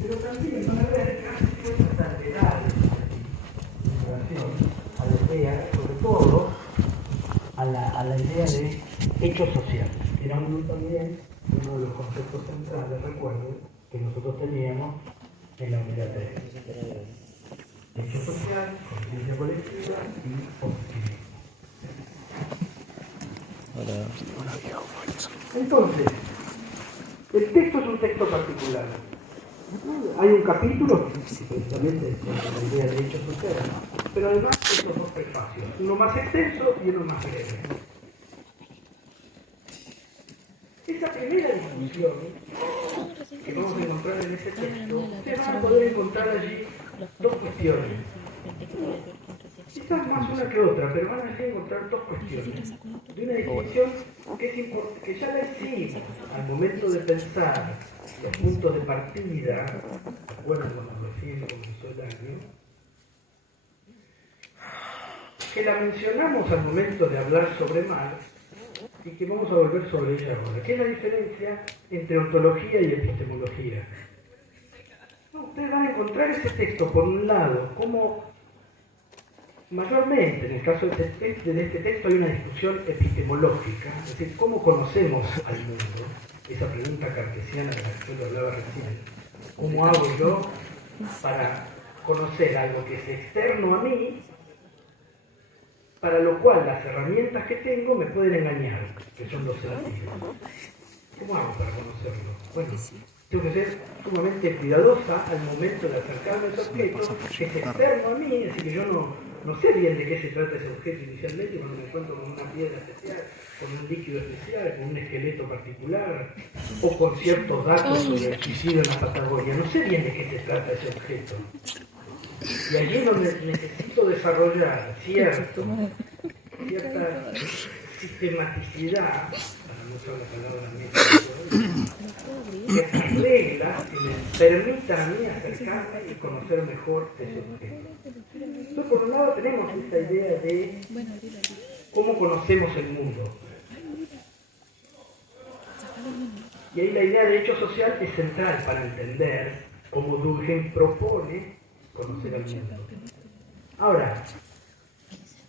pero también van a ver ciertas salvedades en relación a la idea, sobre todo a la idea de hecho social, que era también uno de los conceptos centrales, recuerden, que nosotros teníamos en la unidad 3. Hecho social, conciencia colectiva y positivismo. Entonces, el texto es un texto particular. Hay un capítulo que precisamente es la idea de hechos sociales, pero además estos dos prefacios, uno más extenso y uno más breve. Esa primera discusión que vamos a encontrar en ese texto, ustedes van a poder encontrar allí dos cuestiones. Quizás más una que otra, pero van a encontrar dos cuestiones. De una distinción que ya la hicimos al momento de pensar los puntos de partida, recuerdan cuando recién comenzó el año, que la mencionamos al momento de hablar sobre Marx y que vamos a volver sobre ella ahora. ¿Qué es la diferencia entre ontología y epistemología? Ustedes van a encontrar ese texto, por un lado, como mayormente en el caso de este texto hay una discusión epistemológica, es decir, ¿cómo conocemos al mundo? Esa pregunta cartesiana de la que yo le hablaba recién. ¿Cómo hago yo para conocer algo que es externo a mí, para lo cual las herramientas que tengo me pueden engañar, que son los sentidos? ¿Cómo hago para conocerlo? Bueno, tengo que ser sumamente cuidadosa al momento de acercarme a ese objeto que es externo a mí, es decir, que yo no sé bien de qué se trata ese objeto inicialmente cuando me encuentro con una piedra especial, con un líquido especial, con un esqueleto particular, o con ciertos datos sobre el suicidio en la Patagonia. No sé bien de qué se trata ese objeto. Y allí es donde necesito desarrollar cierta sistematicidad, para no usar la palabra médica, ciertas reglas que me permitan a mí acercarme y conocer mejor ese objeto. Entonces, por un lado tenemos esta idea de cómo conocemos el mundo. Y ahí la idea de hecho social es central para entender cómo Durkheim propone conocer al mundo. Ahora,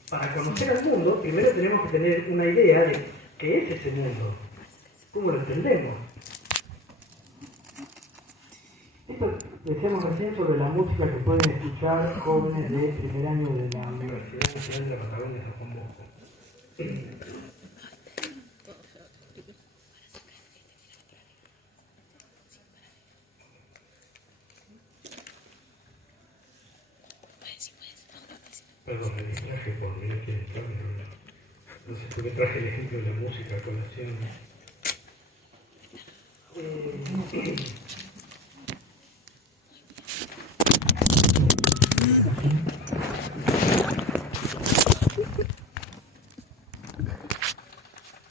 para conocer al mundo, primero tenemos que tener una idea de qué es ese mundo, cómo lo entendemos. Esto decíamos recién sobre la música que pueden escuchar jóvenes de primer año de la Universidad Nacional de la Patagonia, San Juan Bosco. Perdón, me distraje por mi noche de examen. No sé por qué traje el ejemplo de la música a colación.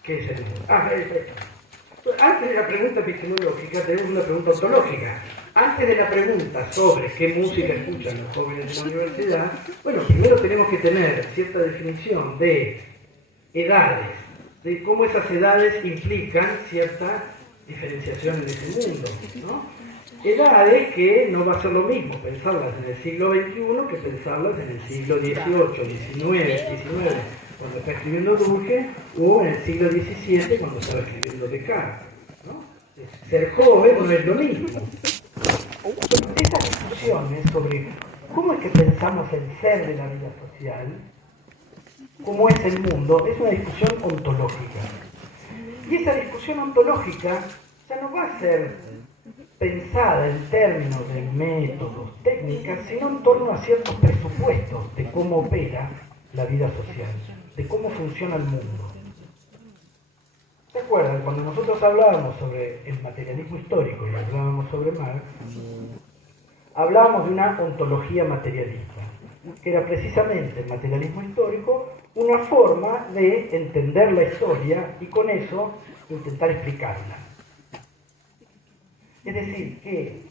¿Qué es el mundo? Antes de la pregunta epistemológica tenemos una pregunta ontológica. Antes de la pregunta sobre qué música escuchan los jóvenes de la universidad, bueno, primero tenemos que tener cierta definición de edades, de cómo esas edades implican cierta diferenciación en ese mundo, ¿no? Edades que no va a ser lo mismo pensarlas en el siglo XXI que pensarlas en el siglo XVIII, XIX, cuando está escribiendo Durkheim, o en el siglo XVII, cuando estaba escribiendo Descartes, ¿no? Ser joven no es lo mismo. Estas discusiones sobre cómo es que pensamos el ser de la vida social, cómo es el mundo, es una discusión ontológica. Y esa discusión ontológica ya no va a ser pensada en términos de métodos, técnicas, sino en torno a ciertos presupuestos de cómo opera la vida social, de cómo funciona el mundo. ¿Se acuerdan? Cuando nosotros hablábamos sobre el materialismo histórico y hablábamos sobre Marx, hablábamos de una ontología materialista, que era precisamente el materialismo histórico una forma de entender la historia y con eso intentar explicarla. Es decir, que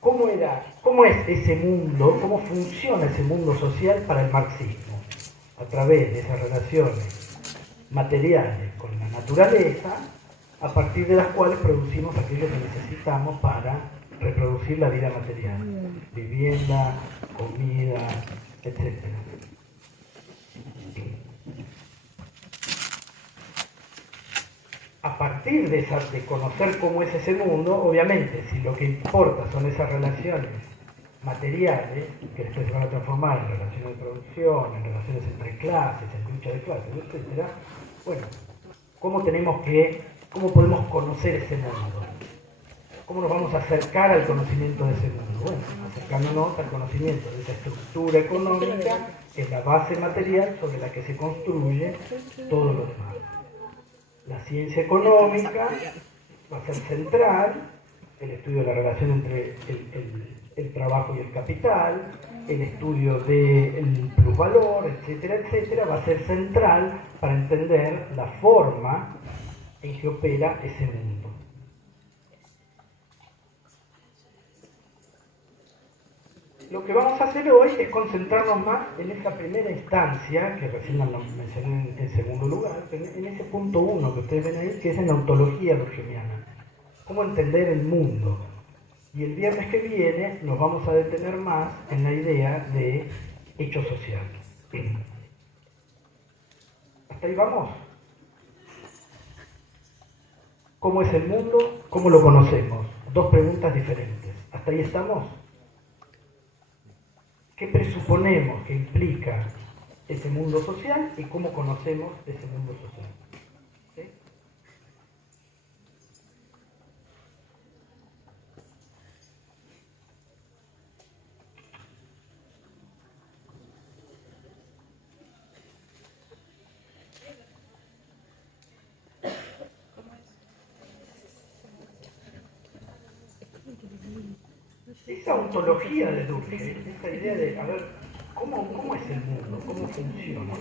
¿cómo es ese mundo, cómo funciona ese mundo social para el marxismo? A través de esas relaciones materiales con la naturaleza, a partir de las cuales producimos aquello que necesitamos para reproducir la vida material, vivienda, comida, etc. A partir de conocer cómo es ese mundo, obviamente, si lo que importa son esas relaciones materiales, que después se van a transformar en relaciones de producción, en relaciones entre clases, en lucha de clases, etc., bueno, ¿cómo podemos conocer ese mundo? ¿Cómo nos vamos a acercar al conocimiento de ese mundo? Bueno, acercándonos al conocimiento de esa estructura económica, que es la base material sobre la que se construye todo lo demás. La ciencia económica va a ser central, el estudio de la relación entre el trabajo y el capital, el estudio del plusvalor, etcétera, etcétera, va a ser central para entender la forma en que opera ese mundo. Lo que vamos a hacer hoy es concentrarnos más en esta primera instancia, que recién la mencioné en segundo lugar, en ese punto 1 que ustedes ven ahí, que es en la ontología durkheimiana. Cómo entender el mundo. Y el viernes que viene nos vamos a detener más en la idea de hecho social. ¿Hasta ahí vamos? ¿Cómo es el mundo? ¿Cómo lo conocemos? Dos preguntas diferentes. ¿Hasta ahí estamos? ¿Qué presuponemos que implica ese mundo social y cómo conocemos ese mundo social? ¿Sí? Esa ontología de Durkheim, esa idea de, a ver, ¿cómo es el mundo? ¿Cómo funciona?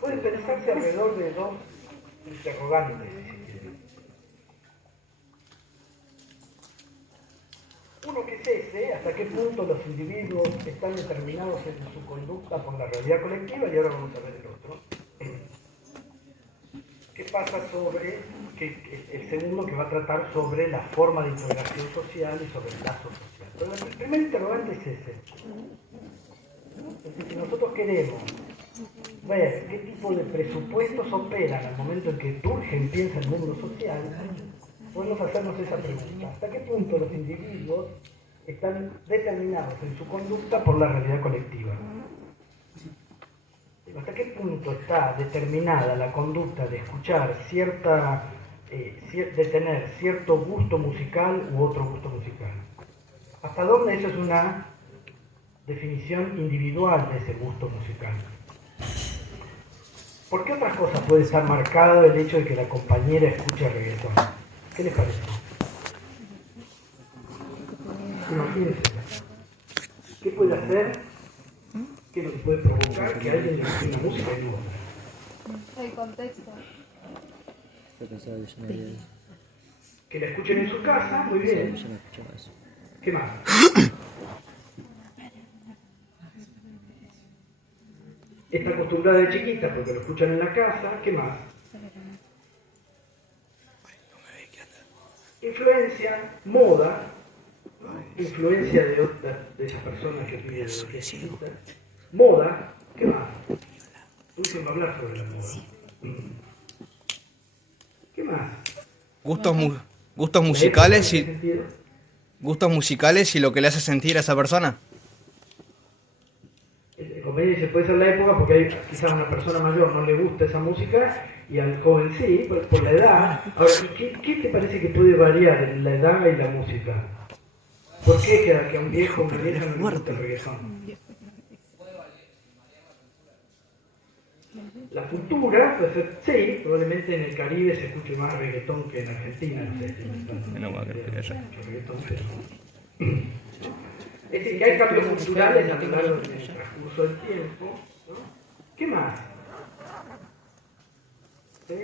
Puede pensarse alrededor de dos interrogantes, si quieren. Uno que es ese, hasta qué punto los individuos están determinados en su conducta por la realidad colectiva, y ahora vamos a ver el otro. ¿Qué pasa sobre el segundo, que va a tratar sobre la forma de integración social y sobre el lazo social? Pero el primer interrogante es ese. Es decir, si nosotros queremos ver qué tipo de presupuestos operan al momento en que Durkheim piensa el mundo social, podemos hacernos esa pregunta. ¿Hasta qué punto los individuos están determinados en su conducta por la realidad colectiva? ¿Hasta qué punto está determinada la conducta de escuchar de tener cierto gusto musical u otro gusto musical? ¿Hasta dónde eso es una definición individual de ese gusto musical? ¿Por qué otras cosas puede estar marcado el hecho de que la compañera escuche reggaetón? ¿Qué les parece? Imagínense. ¿Qué puede hacer? ¿Qué es lo que puede provocar que alguien le guste una música y no otra? El contexto. Que la escuchen en su casa, muy bien. ¿Qué más? Está acostumbrada de chiquita porque lo escuchan en la casa, ¿qué más? Influencia, moda, influencia de esas personas que viven de chiquitas. Moda, ¿qué más? Último hablar sobre la moda. ¿Qué más? Gustos musicales y lo que le hace sentir a esa persona. Como dice, puede ser la época porque quizás a una persona mayor no le gusta esa música y al joven sí, por la edad. Ahora, ¿qué te parece que puede variar en la edad y la música? ¿Por qué que a un viejo o una vieja no le gusta el reggaetón? La cultura, puede ser, sí, probablemente en el Caribe se escuche más reggaetón que en Argentina, no sé. Es decir, que hay cambios culturales a lo largo del transcurso del tiempo, ¿no? ¿Qué más? ¿Sí?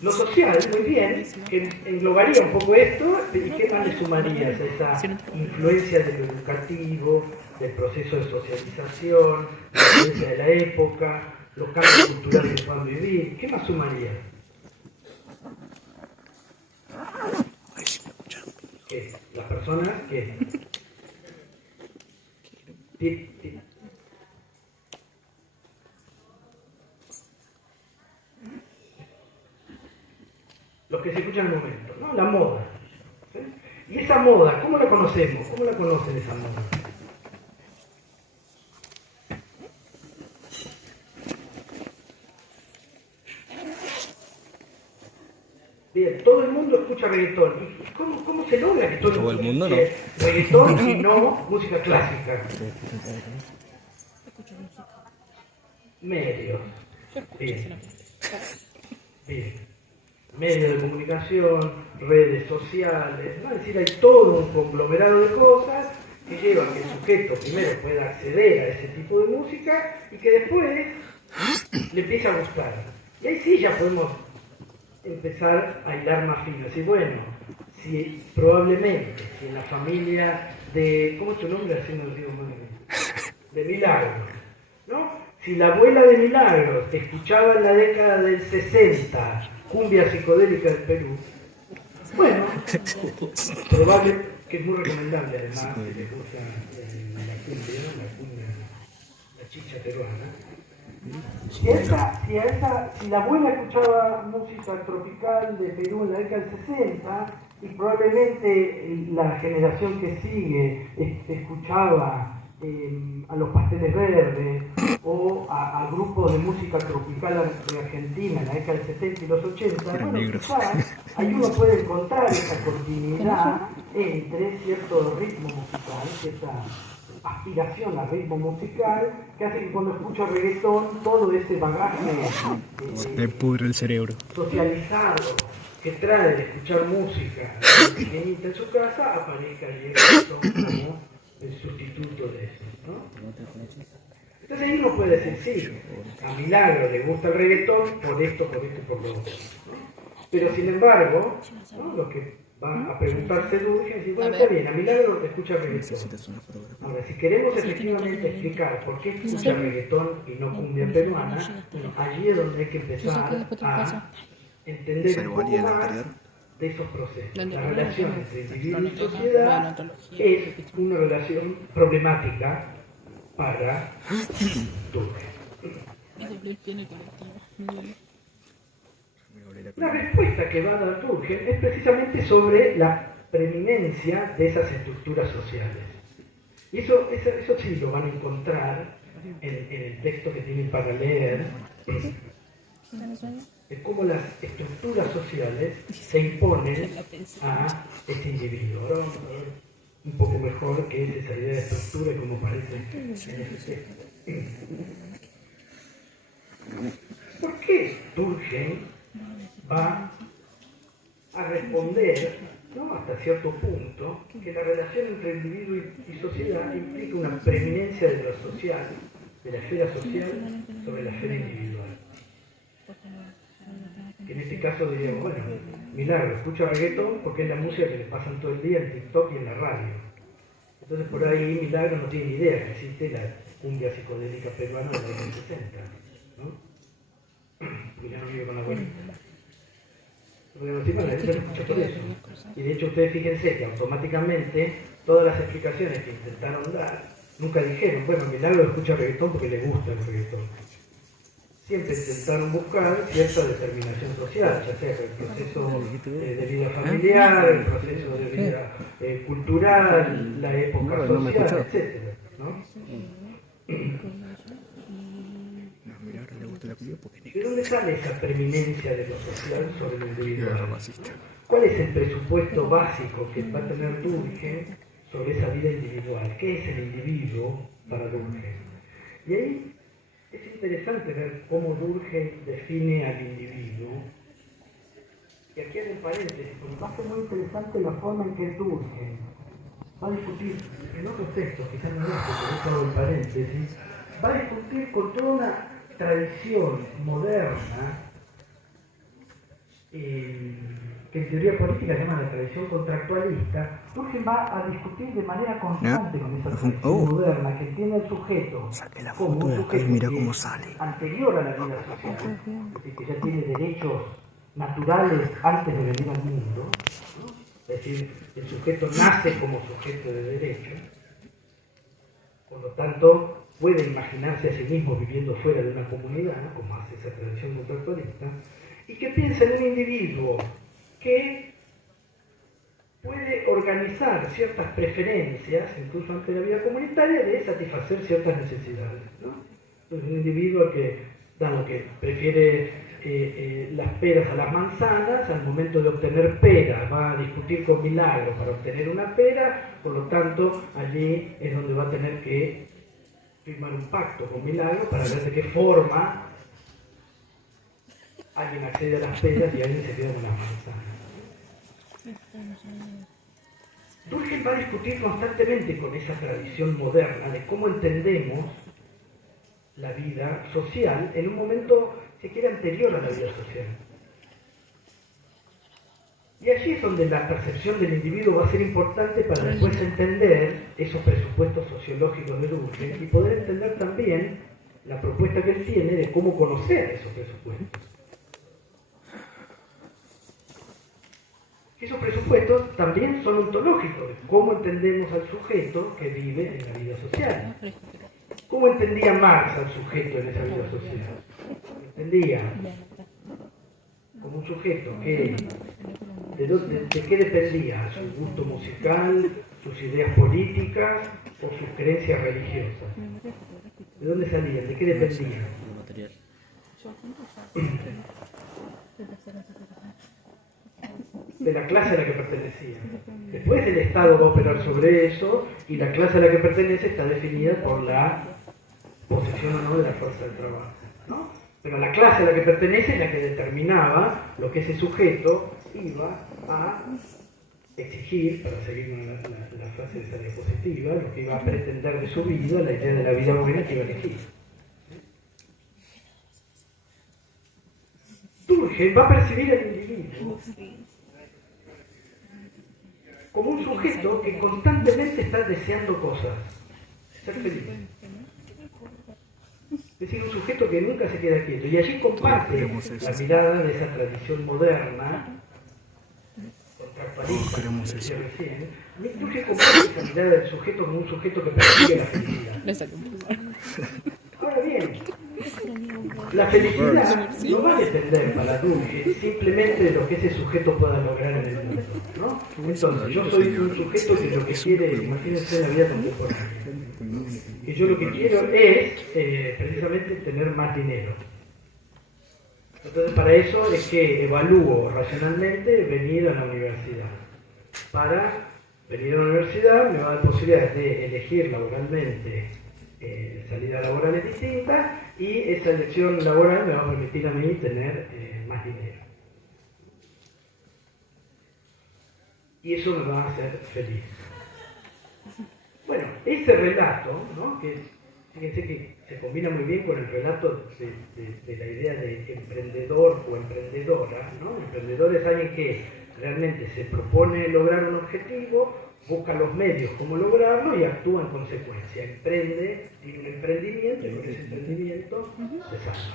Lo social, muy bien, que englobaría un poco esto, ¿y qué más le sumarías a esa influencia de lo educativo, del proceso de socialización, la influencia de la época, los cambios culturales que puedan vivir? ¿Qué más sumarías? que las personas que los que se escuchan al momento, ¿no? La moda. ¿Sí? Y esa moda, ¿cómo la conocemos? ¿Cómo la conocen esa moda? Bien, todo el mundo escucha reggaetón. ¿Y cómo se logra que todo el mundo escuche reggaetón y no música clásica? Medios. Bien. Bien. Medios de comunicación, redes sociales, ¿no? Es decir, hay todo un conglomerado de cosas que llevan a que el sujeto primero pueda acceder a ese tipo de música y que después le empiece a gustar. Y ahí sí ya podemos empezar a hilar más fino. Así, bueno, si probablemente, si en la familia de, ¿cómo es tu nombre? Así no lo digo mal, de Milagros, ¿no? Si la abuela de Milagros escuchaba en la década del 60 cumbia psicodélica del Perú, bueno, probable que es muy recomendable además si les gusta la cumbia, la chicha peruana. Si la abuela escuchaba música tropical de Perú en la década del 60 y probablemente la generación que sigue escuchaba a los Pasteles Verdes o a grupos de música tropical de Argentina en la década del 70 y los 80, bueno, quizás ahí uno puede encontrar esa continuidad entre cierto ritmo musical, cierta aspiración al ritmo musical, que hace que cuando escucha reggaetón todo ese bagaje Le pudre el cerebro. socializado que trae de escuchar música pequeñita en su casa aparezca el reggaetón como el sustituto de eso, ¿no? Entonces ahí uno puede decir, sí, a Milagro le gusta el reggaetón por esto, por esto y por lo otro, ¿no? Pero sin embargo, ¿no? Los que van a preguntarse dicen, bueno, está bien, a Milagro le escucha reggaetón. Ahora, si queremos efectivamente explicar por qué escucha reggaetón y no cumbia peruana, bueno, allí es donde hay que empezar a entender un poco más de esos procesos. La relación entre individuo y sociedad es una relación problemática para Durkheim. La respuesta que va a dar Durkheim es precisamente sobre la preeminencia de esas estructuras sociales. Y eso sí lo van a encontrar en el texto que tienen para leer, de cómo las estructuras sociales se imponen a este individuo. Ahora vamos a ver un poco mejor qué es esa idea de estructura y cómo aparece en ese texto. ¿Por qué Durkheim va a responder, ¿no?, hasta cierto punto, que la relación entre individuo y sociedad implica una preeminencia de lo social, de la esfera social sobre la esfera individual? Que en este caso diríamos, bueno, Milagro escucha reggaetón porque es la música que le pasan todo el día en TikTok y en la radio. Entonces por ahí Milagro no tiene ni idea que existe la cumbia psicodélica peruana de los años 60, ¿no? Porque ya no vive con la abuelita. Porque no, la gente lo escucha por eso. Y de hecho ustedes fíjense que automáticamente todas las explicaciones que intentaron dar nunca dijeron, bueno, Milagro escucha reggaetón porque le gusta el reggaetón. Siempre intentaron buscar cierta determinación social, ya sea el proceso de vida familiar, el proceso de vida cultural, la época social, etc., ¿no? ¿De dónde sale esa preeminencia de lo social sobre lo individual? ¿Cuál es el presupuesto básico que va a tener Durkheim sobre esa vida individual? ¿Qué es el individuo para Durkheim? Y ahí es interesante ver cómo Durkheim define al individuo. Y aquí hay un paréntesis, porque va a ser muy interesante la forma en que Durkheim va a discutir en otros textos, quizás no es porque he dado el paréntesis, va a discutir con toda una tradición moderna que en teoría política se llama la tradición contractualista. Durkheim va a discutir de manera constante con esa tradición moderna que tiene al sujeto como un sujeto anterior a la vida social, es decir, que ya tiene derechos naturales antes de venir al mundo, ¿no? Es decir, el sujeto nace como sujeto de derecho, por lo tanto puede imaginarse a sí mismo viviendo fuera de una comunidad, como hace esa tradición contractualista, y que piensa en un individuo que puede organizar ciertas preferencias, incluso ante la vida comunitaria, de satisfacer ciertas necesidades, ¿no? Entonces, un individuo que, dado que prefiere las peras a las manzanas, al momento de obtener peras va a discutir con Milagro para obtener una pera, por lo tanto allí es donde va a tener que firmar un pacto con Milagro para ver de qué forma alguien accede a las peras y alguien se queda con las manzanas. Durkheim va a discutir constantemente con esa tradición moderna de cómo entendemos la vida social en un momento si quiere anterior a la vida social. Y allí es donde la percepción del individuo va a ser importante para después entender esos presupuestos sociológicos de Durkheim y poder entender también la propuesta que él tiene de cómo conocer esos presupuestos. Esos presupuestos también son ontológicos, cómo entendemos al sujeto que vive en la vida social. ¿Cómo entendía Marx al sujeto en esa vida social? Entendía como un sujeto que de qué dependía, su gusto musical, sus ideas políticas o sus creencias religiosas. ¿De dónde salían? ¿De qué dependían? De la clase a la que pertenecía. Después el Estado va a operar sobre eso y la clase a la que pertenece está definida por la posesión o no de la fuerza del trabajo, ¿no? Pero la clase a la que pertenece es la que determinaba lo que ese sujeto iba a exigir, para seguir la frase de esa diapositiva, lo que iba a pretender de su vida, la idea de la vida buena que iba a elegir. Durkheim va a percibir al individuo como un sujeto que constantemente está deseando cosas, ser feliz. Es decir, un sujeto que nunca se queda quieto. Y allí comparte la mirada de esa tradición moderna, contractualista, como decía recién. Durkheim comparte esa mirada del sujeto como un sujeto que persigue la felicidad. Ahora bien, la felicidad no va a depender para Durkheim simplemente de lo que ese sujeto pueda lograr en el mundo, ¿no? Entonces, yo soy un sujeto que lo que quiere, imagínense la vida contemporánea, que yo lo que quiero es precisamente tener más dinero. Entonces, para eso es que evalúo racionalmente venir a la universidad. Para venir a la universidad me va a dar posibilidades de elegir laboralmente salidas laborales distintas y esa elección laboral me va a permitir a mí tener más dinero. Y eso me va a hacer feliz. Bueno, ese relato, ¿no? Que fíjense que se combina muy bien con el relato de la idea de emprendedor o emprendedora, ¿no? Emprendedor es alguien que realmente se propone lograr un objetivo, busca los medios cómo lograrlo y actúa en consecuencia. Emprende, tiene un emprendimiento y con ese emprendimiento se salva.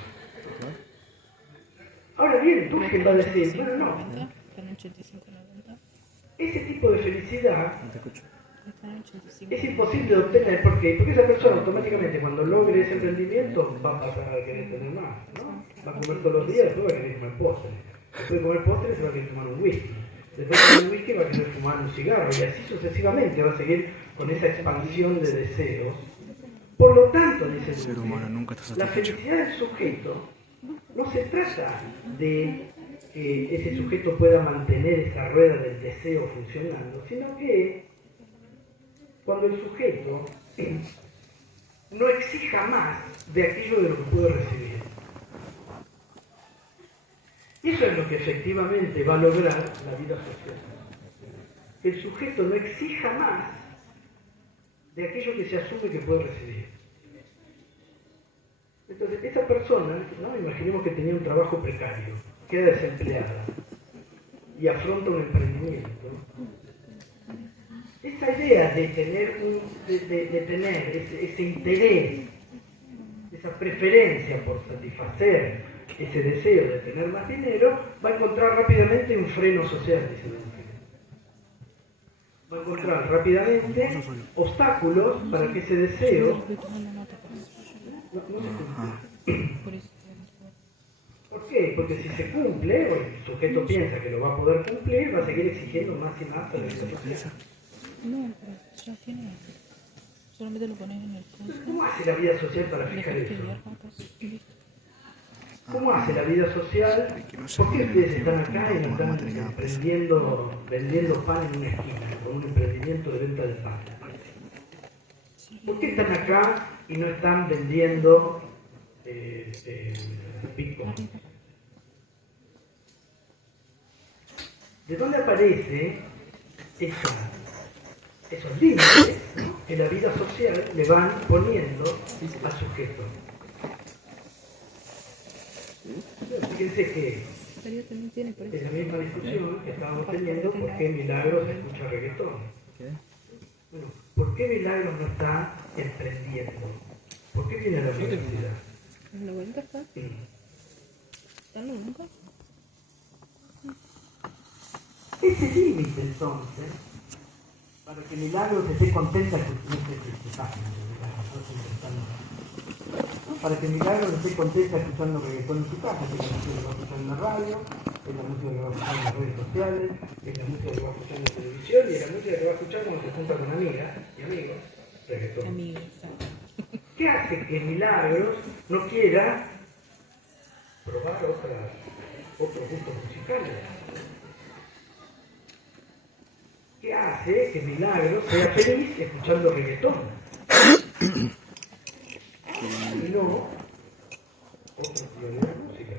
Ahora bien, Durkheim va a decir, bueno, no. Ese tipo de felicidad es imposible de obtener porque esa persona automáticamente cuando logre ese emprendimiento va a pasar a querer tener más, ¿no? Va a comer todos los días, después va a querer comer postre. Después de comer postre se va a querer tomar un whisky. Después de tomar un whisky va a querer fumar un cigarro y así sucesivamente va a seguir con esa expansión de deseos. Por lo tanto, dice Durkheim, la felicidad del sujeto no se trata de que ese sujeto pueda mantener esa rueda del deseo funcionando, sino que cuando el sujeto no exija más de aquello de lo que puede recibir. Y eso es lo que efectivamente va a lograr la vida social. Que el sujeto no exija más de aquello que se asume que puede recibir. Entonces, esa persona, ¿no? Imaginemos que tenía un trabajo precario, queda desempleada y afronta un emprendimiento. Esa idea de tener, ese interés, esa preferencia por satisfacer ese deseo de tener más dinero, va a encontrar rápidamente un freno social, dice Durkheim. va a encontrar rápidamente obstáculos para que ese deseo no se cumpla. ¿Por qué? Porque si se cumple, o el sujeto piensa que lo va a poder cumplir, va a seguir exigiendo más y más a la vida social. No, pero ya tiene. Solamente lo pones en el coso. ¿Cómo hace la vida social para fijar eso? Escribir papas y listo. ¿Cómo hace la vida social? ¿Por qué ustedes están acá y no están vendiendo pan en una esquina, con un emprendimiento de venta de pan? ¿Por qué están acá y no están vendiendo Bitcoin? ¿De dónde aparece esos límites que la vida social le van poniendo al sujeto? Fíjense que es la misma discusión que estábamos teniendo por qué Milagros escucha reggaetón. Bueno, ¿por qué Milagros no está emprendiendo? ¿Por qué viene a la universidad? ¿En la vuelta está? Sí. ¿Está en la vuelta? Ese límite entonces, para que Milagros esté contenta para que Milagros esté contenta escuchando reggaetón en su casa, que es la música que va a escuchar en la radio, es la música que va a escuchar en las redes sociales, es la música que va a escuchar en la televisión y es la música que va a escuchar cuando se junta con amigas y amigos, reggaetón. Amigos, exacto. ¿Qué hace que Milagros no quiera probar otros gustos musicales? ¿Qué hace que Milagros sea feliz escuchando reggaetón? Y no otro tipo de música.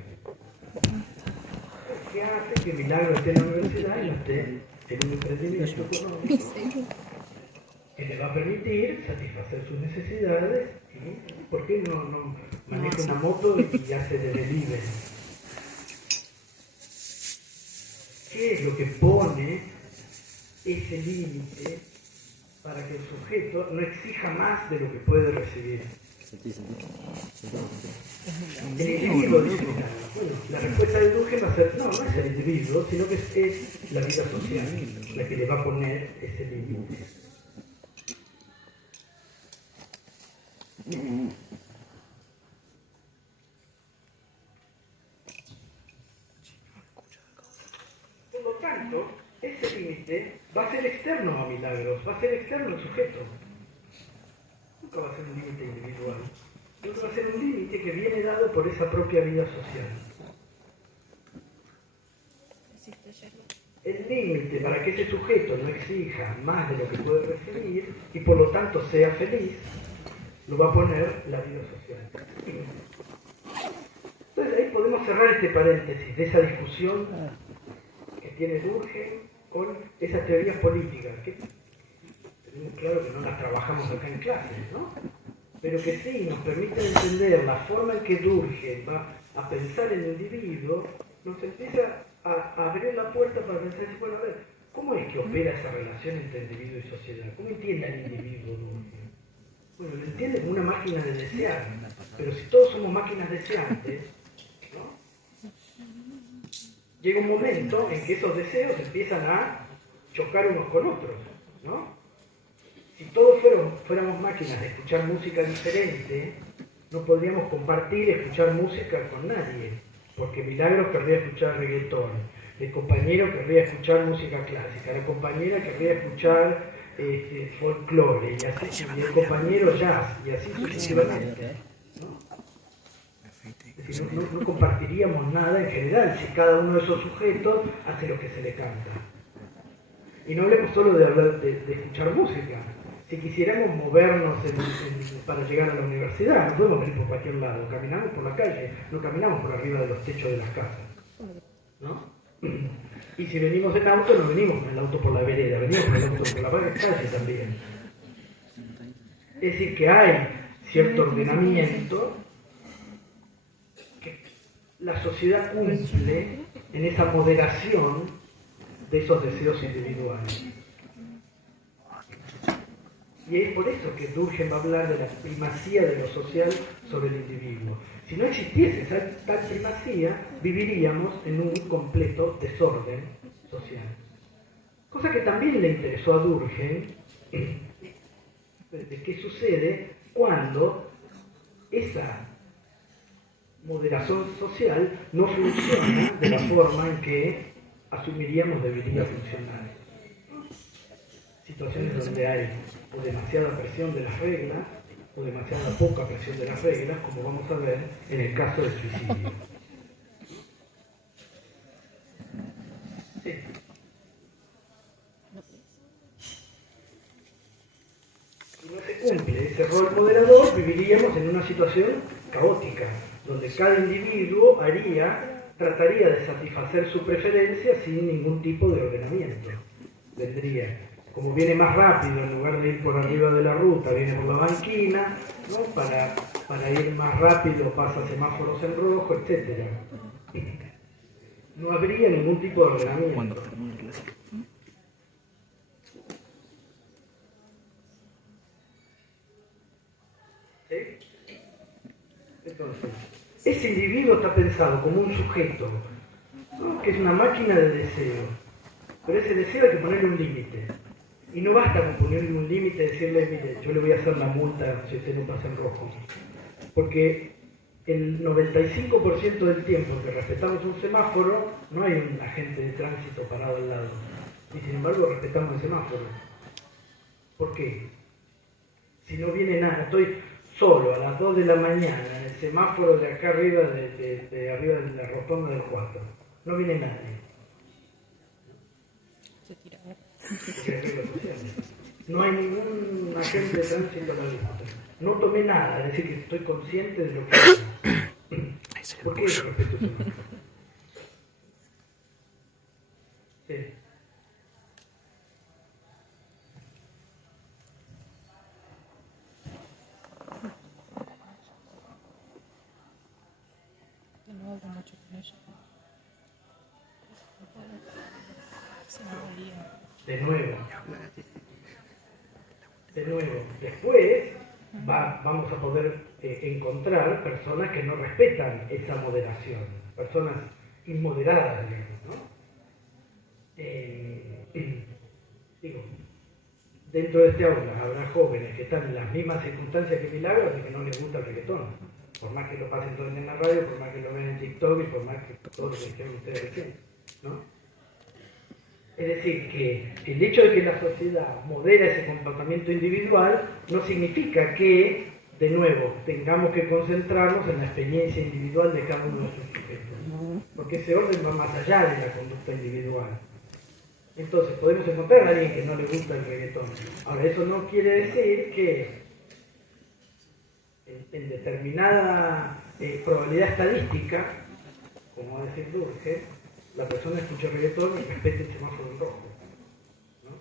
¿Qué hace que Milagros esté en la universidad y no esté en un emprendimiento económico que le va a permitir satisfacer sus necesidades? ¿Y por qué no maneja una moto y hace de delivery? ¿Qué es lo que pone ese límite para que el sujeto no exija más de lo que puede recibir? El individuo dice, bueno, la respuesta del Durkheim va a ser, no es el individuo, sino que es la vida social la que le va a poner ese límite. Por lo tanto, ese límite va a ser externo a Milagros, va a ser externo al sujeto. Nunca va a ser un límite individual. Nunca va a ser un límite que viene dado por esa propia vida social. El límite para que ese sujeto no exija más de lo que puede recibir y por lo tanto sea feliz, lo va a poner la vida social. Entonces ahí podemos cerrar este paréntesis de esa discusión que tiene Durkheim con esas teorías políticas, que tenemos claro que no las trabajamos acá en clase, ¿no? Pero que sí nos permiten entender la forma en que Durkheim va a pensar en el individuo, nos empieza a abrir la puerta para pensar, bueno, a ver, ¿cómo es que opera esa relación entre individuo y sociedad? ¿Cómo entiende al individuo Durkheim? Bueno, lo entiende como una máquina de desear, pero si todos somos máquinas deseantes, ¿no? Llega un momento en que esos deseos empiezan a chocar unos con otros, ¿no? Si todos fuéramos máquinas de escuchar música diferente, no podríamos compartir escuchar música con nadie, porque Milagros querría escuchar reggaetón, el compañero querría escuchar música clásica, la compañera querría escuchar folclore, y así, y el compañero jazz, y así sucesivamente. ¿No? Es decir, no compartiríamos nada en general si cada uno de esos sujetos hace lo que se le canta. Y no hablemos solo de hablar de escuchar música. Si quisiéramos movernos para llegar a la universidad, no podemos venir por cualquier lado, caminamos por la calle, no caminamos por arriba de los techos de las casas, ¿no? Y si venimos en auto, no venimos con el auto por la vereda, venimos con el auto por la calle también. Es decir, que hay cierto ordenamiento que la sociedad cumple en esa moderación de esos deseos individuales. Y es por eso que Durkheim va a hablar de la primacía de lo social sobre el individuo. Si no existiese tal primacía, viviríamos en un completo desorden social. Cosa que también le interesó a Durkheim, de qué sucede cuando esa moderación social no funciona de la forma en que asumiríamos debería funcionar. Situaciones donde hay o demasiada presión de las reglas o demasiada poca presión de las reglas, como vamos a ver en el caso del suicidio. Sí. Si no se cumple ese rol moderador, viviríamos en una situación caótica, donde cada individuo trataría de satisfacer su preferencia sin ningún tipo de ordenamiento. Vendría, como viene más rápido, en lugar de ir por arriba de la ruta, viene por la banquina, ¿no? Para ir más rápido pasa semáforos en rojo, etc. No habría ningún tipo de ordenamiento. ¿Sí? Entonces, ese individuo está pensado como un sujeto, ¿no? Que es una máquina de deseo, pero ese deseo hay que ponerle un límite. Y no basta con ponerle un límite y decirle, mire, yo le voy a hacer la multa si usted no pasa en rojo. Porque el 95% del tiempo que respetamos un semáforo, no hay un agente de tránsito parado al lado. Y sin embargo respetamos el semáforo. ¿Por qué? Si no viene nada, estoy solo a las 2 de la mañana en el semáforo de acá arriba, de arriba de la rotonda del 4. No viene nadie. Se tira. No hay ningún agente de tránsito a la vista. No tomé nada, es decir, que estoy consciente de lo que hago. ¿Por qué respeto su mano? Sí. No hablo mucho con ella. Se me valía. De nuevo, después vamos a poder encontrar personas que no respetan esa moderación, personas inmoderadas, digamos, ¿no? Digo, dentro de este aula habrá jóvenes que están en las mismas circunstancias que Milagros y que no les gusta el reggaetón, por más que lo pasen todo en la radio, por más que lo vean en TikTok y por más que todo lo que dijeron ustedes recién, ¿no? Es decir, que el hecho de que la sociedad modera ese comportamiento individual no significa que, de nuevo, tengamos que concentrarnos en la experiencia individual de cada uno de sus sujetos, porque ese orden va más allá de la conducta individual. Entonces, podemos encontrar a alguien que no le gusta el reggaetón. Ahora, eso no quiere decir que en determinada probabilidad estadística, como va a decir Durkheim, la persona escucha reggaetón y respete el semáforo en rojo, ¿no?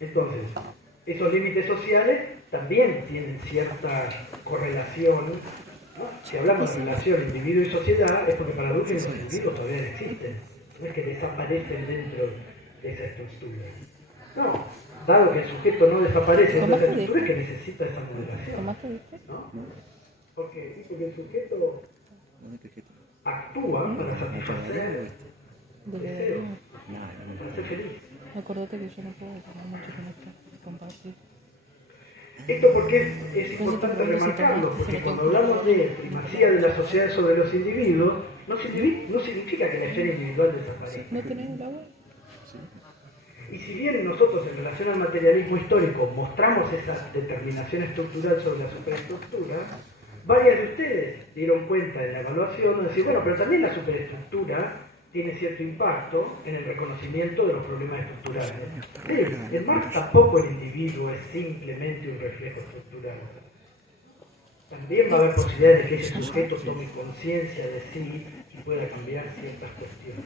Entonces, esos límites sociales también tienen cierta correlación, ¿no? Si hablamos de relación individuo y sociedad, es porque para Durkheim los individuos todavía no existen, no es que desaparecen dentro de esa estructura. No, dado que el sujeto no desaparece dentro de esa estructura, es que necesita esa moderación, ¿no? Porque el sujeto actúa para satisfacer deseos, para ser feliz. Acuérdate que yo no puedo hablar mucho con esto, compartir. Esto porque es importante remarcarlo, porque cuando hablamos de primacía de la sociedad sobre los individuos, no significa que la esfera individual desaparezca. ¿No tenés el agua? Y si bien nosotros en relación al materialismo histórico mostramos esa determinación estructural sobre la superestructura, varias de ustedes dieron cuenta en la evaluación de decir, bueno, pero también la superestructura tiene cierto impacto en el reconocimiento de los problemas estructurales. En Marx tampoco el individuo es simplemente un reflejo estructural. También va a haber posibilidades de que ese sujeto tome conciencia de sí y pueda cambiar ciertas cuestiones.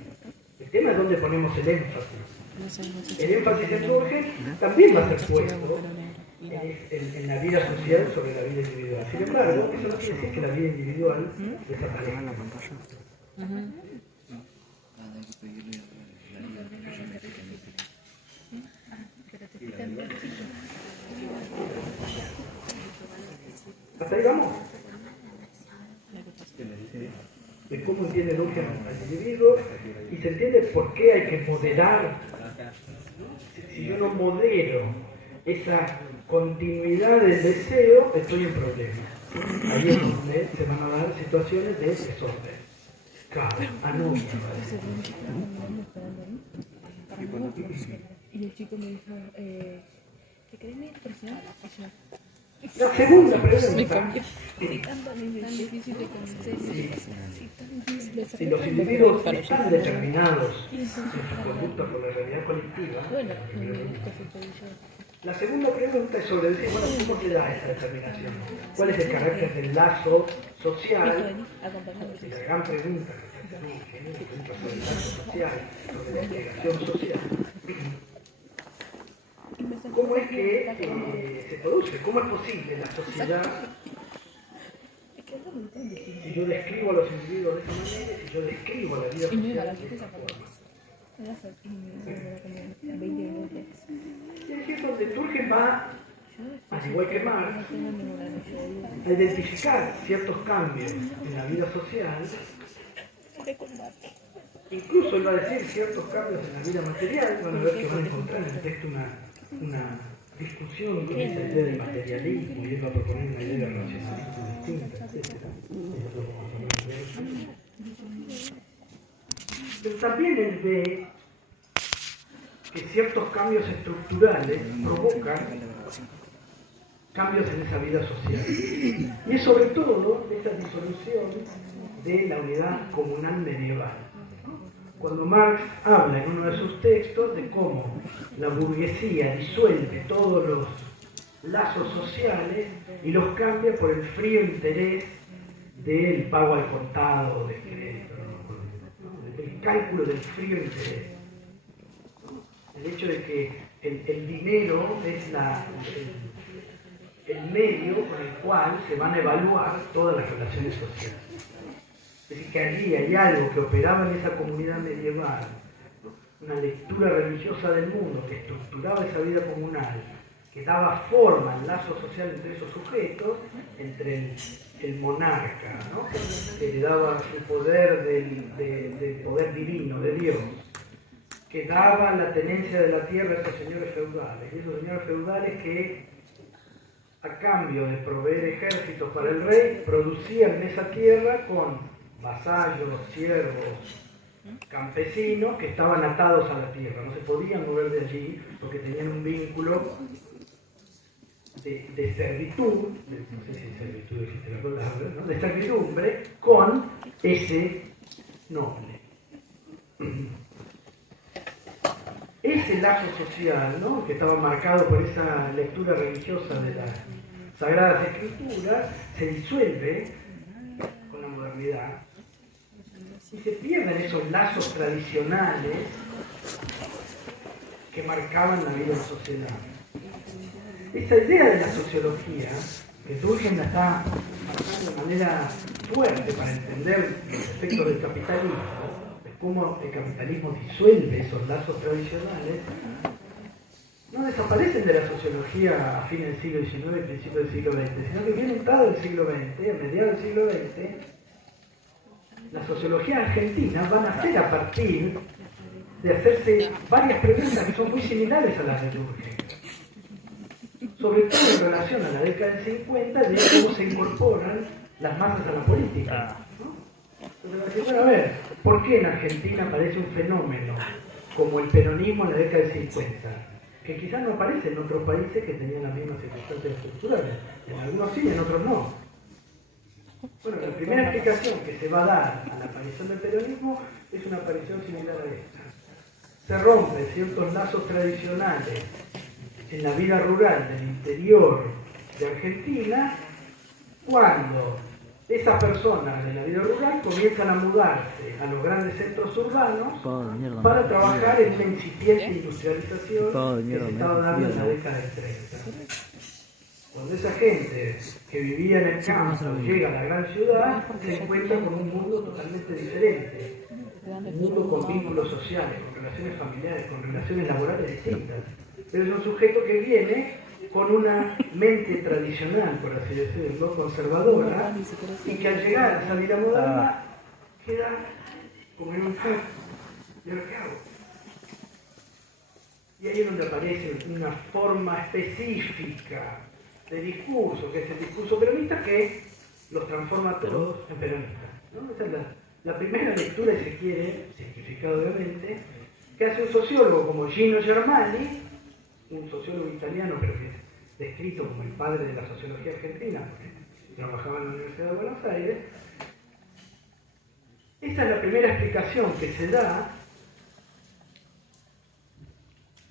El tema es dónde ponemos el énfasis. El énfasis en Durkheim también va a ser puesto en la vida social sobre la vida individual. Sin embargo, eso no quiere decir que la vida individual desaparezca. ¿Hasta ahí vamos? ¿De cómo empieza? entiende Durkheim al individuo y se entiende por qué hay que moderar. Si yo no modero esa continuidad del deseo, estoy en problemas. Ahí es donde se van a dar situaciones de desorden. Claro, anomia. Y el chico me dijo, ¿te crees mi expresión? La segunda Me pregunta. cambió. Tan difícil de convencer. Si los individuos están determinados en su conducta por la realidad colectiva, Bueno, la segunda pregunta es sobre decir, bueno, ¿cómo se da esa determinación? ¿Cuál es el carácter del lazo social? Y la gran pregunta que se hace Durkheim, la pregunta sobre el lazo social, sobre la integración social. ¿Cómo es que se produce? ¿Cómo es posible la sociedad? Si yo describo a los individuos de esa manera, si yo describo la vida social de esa forma. Y aquí es donde Durkheim va, al igual que Marx, a identificar ciertos cambios en la vida social. Incluso él va a decir ciertos cambios en la vida material. Van a ver que van a encontrar en el texto una discusión con esa idea del materialismo, y él va a proponer una idea de racionalismo distinta, etc. Pero también él ve que ciertos cambios estructurales provocan cambios en esa vida social. Y es sobre todo esa disolución de la unidad comunal medieval. Cuando Marx habla en uno de sus textos de cómo la burguesía disuelve todos los lazos sociales y los cambia por el frío interés del pago al contado, del crédito, el cálculo del frío interés. El hecho de que el dinero es el medio con el cual se van a evaluar todas las relaciones sociales. Es decir, que allí hay algo que operaba en esa comunidad medieval, una lectura religiosa del mundo que estructuraba esa vida comunal, que daba forma al lazo social entre esos sujetos, entre el monarca, ¿no? Que le daba el poder del poder divino, de Dios, que daba la tenencia de la tierra a esos señores feudales, y esos señores feudales que, a cambio de proveer ejércitos para el rey, producían esa tierra con vasallos, siervos, campesinos que estaban atados a la tierra, no se podían mover de allí porque tenían un vínculo de servitud, no sé si servitud existe la palabra, ¿no? De servidumbre con ese noble. Ese lazo social, ¿no? Que estaba marcado por esa lectura religiosa de las Sagradas Escrituras, se disuelve con la modernidad y se pierden esos lazos tradicionales que marcaban la vida de la sociedad. Esa idea de la sociología, que Durkheim la está marcando de manera fuerte para entender los efectos del capitalismo, de cómo el capitalismo disuelve esos lazos tradicionales, no desaparecen de la sociología a fines del siglo XIX y principios del siglo XX, sino que vienen dado el siglo XX, a mediados del siglo XX, la sociología argentina va a nacer a partir de hacerse varias preguntas que son muy similares a las de Durkheim. Sobre todo en relación a la década del 50, de cómo se incorporan las masas a la política, ¿no? Entonces, bueno, a ver, ¿por qué en Argentina aparece un fenómeno como el peronismo en la década del 50? Que quizás no aparece en otros países que tenían las mismas circunstancias estructurales. En algunos sí, en otros no. Bueno, la primera explicación que se va a dar a la aparición del peronismo es una aparición similar a esta. Se rompen ciertos lazos tradicionales en la vida rural del interior de Argentina cuando esas personas de la vida rural comienzan a mudarse a los grandes centros urbanos para trabajar en una incipiente industrialización que se estaba dando en la década del 30. Cuando esa gente que vivía en el campo llega a la gran ciudad, se encuentra con un mundo totalmente diferente. Un mundo con vínculos sociales, con relaciones familiares, con relaciones laborales distintas. Pero es un sujeto que viene con una mente tradicional, por así decirlo, conservadora, y que al llegar a esa vida moderna queda como en un jaque. ¿Y ahora qué hago? Y ahí es donde aparece una forma específica de discurso, que es el discurso peronista, que los transforma a todos en peronistas, ¿no? Esa es la primera lectura, si se quiere, simplificado obviamente, que hace un sociólogo como Gino Germani, un sociólogo italiano, pero que es descrito como el padre de la sociología argentina, porque trabajaba en la Universidad de Buenos Aires. Esa es la primera explicación que se da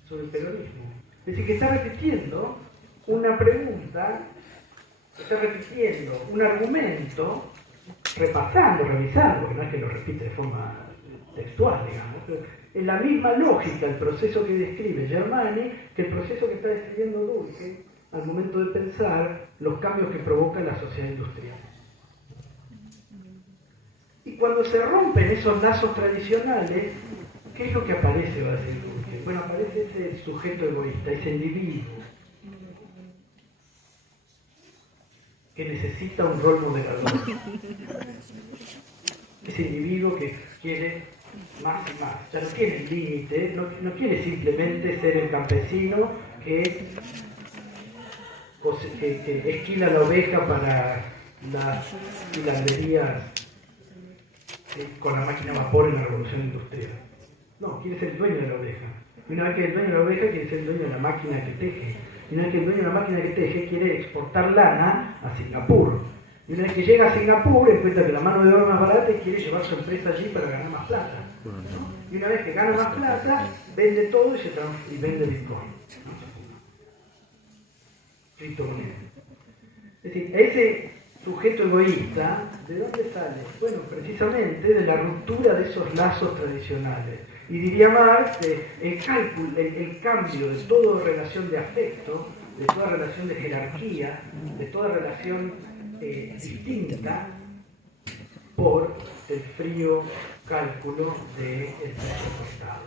sobre el peronismo. Es decir, que está repitiendo una pregunta, está repitiendo un argumento, repasando, revisando, porque no es que lo repite de forma textual, digamos, pero es la misma lógica el proceso que describe Germani que el proceso que está describiendo Durkheim al momento de pensar los cambios que provoca la sociedad industrial. Y cuando se rompen esos lazos tradicionales, ¿qué es lo que aparece, va a decir Durkheim? Bueno, aparece ese sujeto egoísta, ese individuo que necesita un rol moderador. Ese individuo que quiere más y más, ya no tiene límite, no quiere simplemente ser el campesino que esquila la oveja para las hilanderías con la máquina a vapor en la revolución industrial. No, quiere ser el dueño de la oveja. Y una vez que es el dueño de la oveja, quiere ser el dueño de la máquina que teje. Y una vez que el dueño de la máquina que teje, quiere exportar lana a Singapur. Y una vez que llega a Singapur, encuentra que la mano de obra es más barata y quiere llevar su empresa allí para ganar más plata, ¿no? Y una vez que gana más plata, vende todo y vende Bitcoin, ¿no? Criptomonedas. Es decir, ese sujeto egoísta, ¿de dónde sale? Bueno, precisamente de la ruptura de esos lazos tradicionales. Y diría Marx, el cambio de toda relación de afecto, de toda relación de jerarquía, de toda relación distinta por el frío cálculo del presupuestado.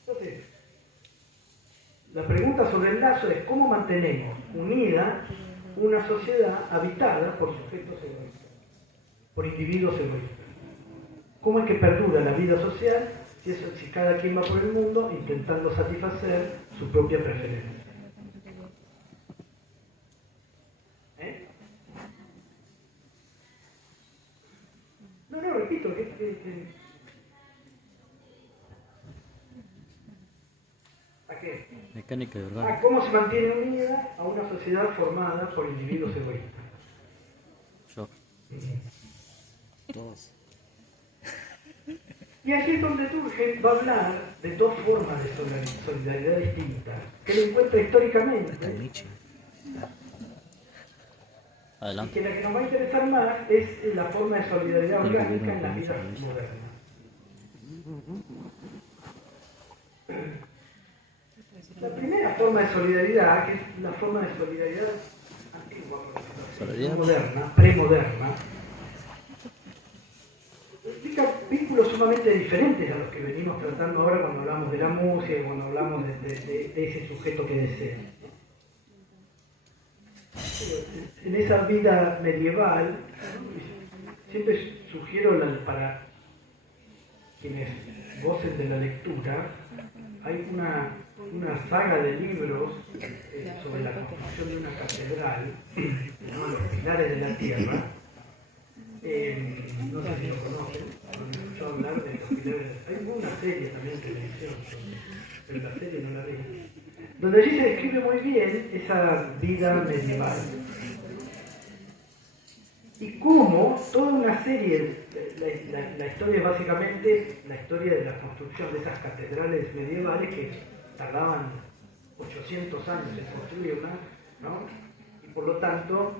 Entonces, la pregunta sobre el lazo es cómo mantenemos unida una sociedad habitada por sujetos egoístas, por individuos egoístas. ¿Cómo es que perdura la vida social si cada quien va por el mundo intentando satisfacer su propia preferencia? No, repito, ¿a qué? Mecánica de verdad. ¿Cómo se mantiene unida a una sociedad formada por individuos egoístas? Yo. Todos. Y aquí es donde Durkheim va a hablar de dos formas de solidaridad distintas, que lo encuentra históricamente, y Adelante. que la que nos va a interesar más es la forma de solidaridad orgánica en la vida moderna. La primera forma de solidaridad, que es la forma de solidaridad antigua, moderna, premoderna, explica vínculos sumamente diferentes a los que venimos tratando ahora cuando hablamos de la música y cuando hablamos de ese sujeto que desea. En esa vida medieval, siempre sugiero para quienes gocen de la lectura, hay una saga de libros sobre la construcción de una catedral, Los Pilares de la Tierra. No sé si lo conocen, han escuchado hablar de Los Pilares. Hay una serie también en televisión, pero la serie no la vi. Donde allí se describe muy bien esa vida medieval. Y cómo toda una serie, la historia es básicamente la historia de la construcción de esas catedrales medievales que tardaban 800 años en construirlas, ¿no? Y por lo tanto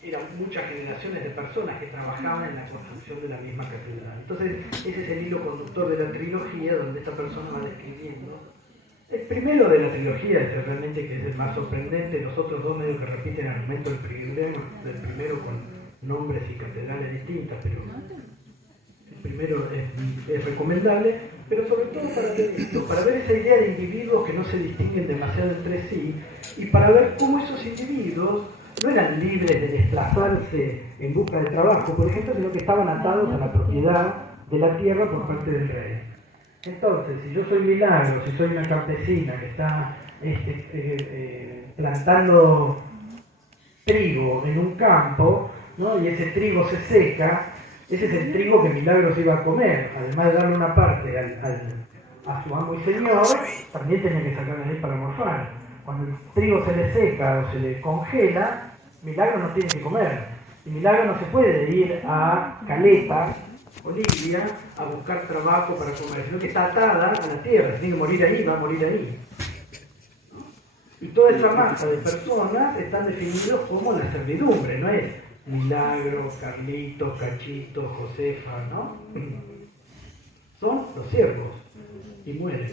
eran muchas generaciones de personas que trabajaban en la construcción de la misma catedral. Entonces ese es el hilo conductor de la trilogía, donde esta persona va describiendo. El primero de la trilogía es realmente que es el más sorprendente, los otros dos medios que repiten el argumento del primero con nombres y catedrales distintas, pero el primero es recomendable, pero sobre todo para ver esto, para ver esa idea de individuos que no se distinguen demasiado entre sí, y para ver cómo esos individuos no eran libres de desplazarse en busca de trabajo, por ejemplo, sino que estaban atados a la propiedad de la tierra por parte del rey. Entonces, si yo soy Milagro, si soy una campesina que está plantando trigo en un campo, ¿no? Y ese trigo se seca, ese es el trigo que Milagro se iba a comer, además de darle una parte a su amo y señor, también tenía que sacar de ahí para morfar. Cuando el trigo se le seca o se le congela, Milagro no tiene que comer. Y Milagro no se puede ir a Caleta, Bolivia, a buscar trabajo para comer, sino que está atada a la tierra, tiene que morir ahí, va a morir ahí. Y toda esa masa de personas están definidos como la servidumbre, no es Milagro, Carlito, Cachito, Josefa, ¿no? Son los siervos y mueren.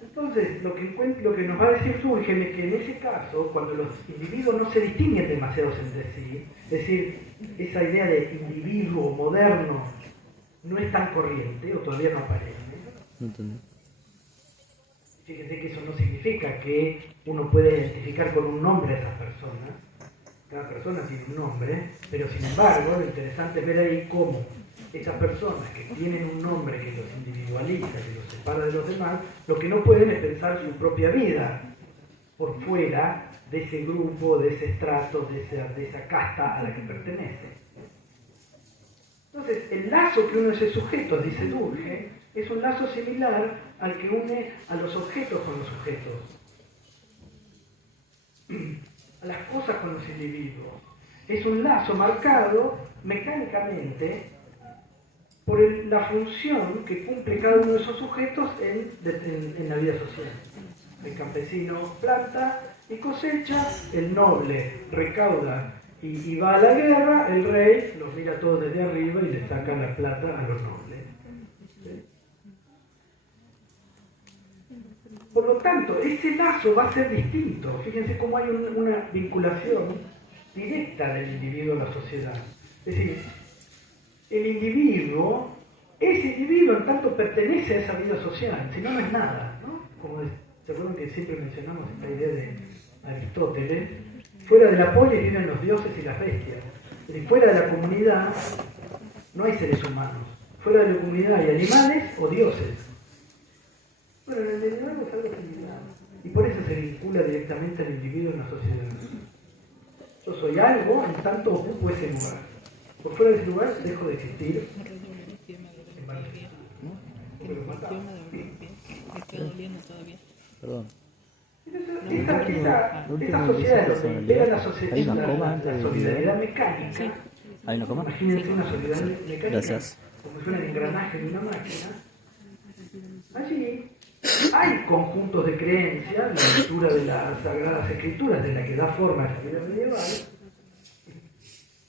Entonces, lo que nos va a decir Surgen es que en ese caso, cuando los individuos no se distinguen demasiado entre sí, es decir, esa idea de individuo moderno no es tan corriente o todavía no aparece. No entendí. Fíjense que eso no significa que uno pueda identificar con un nombre a esas personas. Cada persona tiene un nombre, pero sin embargo, lo interesante es ver ahí cómo esas personas que tienen un nombre que los individualiza, que los separa de los demás, lo que no pueden es pensar su propia vida por fuera de ese grupo, de ese estrato, de esa casta a la que pertenece. Entonces, el lazo que une a ese sujeto, dice Durkheim, es un lazo similar al que une a los objetos con los sujetos, a las cosas con los individuos. Es un lazo marcado mecánicamente por la función que cumple cada uno de esos sujetos en la vida social. El campesino planta y cosecha, el noble recauda y va a la guerra, el rey los mira todos desde arriba y le saca la plata a los nobles. ¿Sí? Por lo tanto, ese lazo va a ser distinto. Fíjense cómo hay una vinculación directa del individuo a la sociedad. Es decir, el individuo, ese individuo en tanto pertenece a esa vida social, si no, no es nada, ¿no? Como se acuerdan que siempre mencionamos esta idea de Aristóteles, fuera de la polis viven los dioses y las bestias, y fuera de la comunidad no hay seres humanos, fuera de la comunidad hay animales o dioses. Bueno, en el animal es algo similar, y por eso se vincula directamente al individuo en la sociedad. Yo soy algo en tanto ocupo ese lugar. Por fuera de ese lugar dejo de existir. Perdón. Esta sociedad donde impera la solidaridad mecánica. ¿Hay una coma? Imagínense una solidaridad mecánica. Gracias. Como si fuera el engranaje de una máquina. Allí hay conjuntos de creencias, la lectura de las Sagradas Escrituras, de la que da forma a esa vida medieval.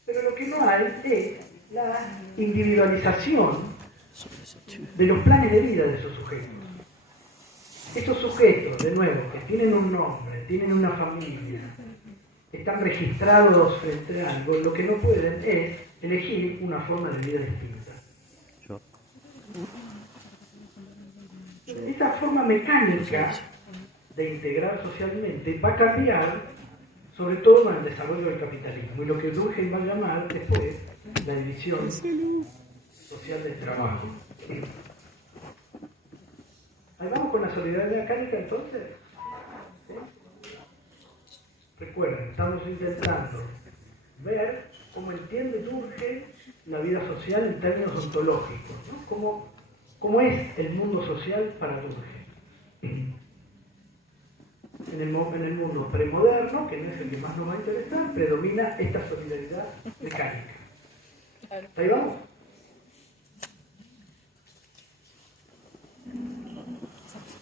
Pero lo que no hay es la individualización de los planes de vida de esos sujetos. Estos sujetos, de nuevo, que tienen un nombre, tienen una familia, están registrados frente a algo, lo que no pueden es elegir una forma de vida distinta. Yo. Esta forma mecánica de integrar socialmente va a cambiar, sobre todo con el desarrollo del capitalismo, y lo que Durkheim va a llamar después la división social del trabajo. Ahí vamos con la solidaridad mecánica entonces. ¿Sí? Recuerden, estamos intentando ver cómo entiende Durkheim la vida social en términos ontológicos, ¿no? ¿Cómo es el mundo social para Durkheim? En el mundo premoderno, que no es el que más nos va a interesar, predomina esta solidaridad mecánica. ¿Ahí vamos?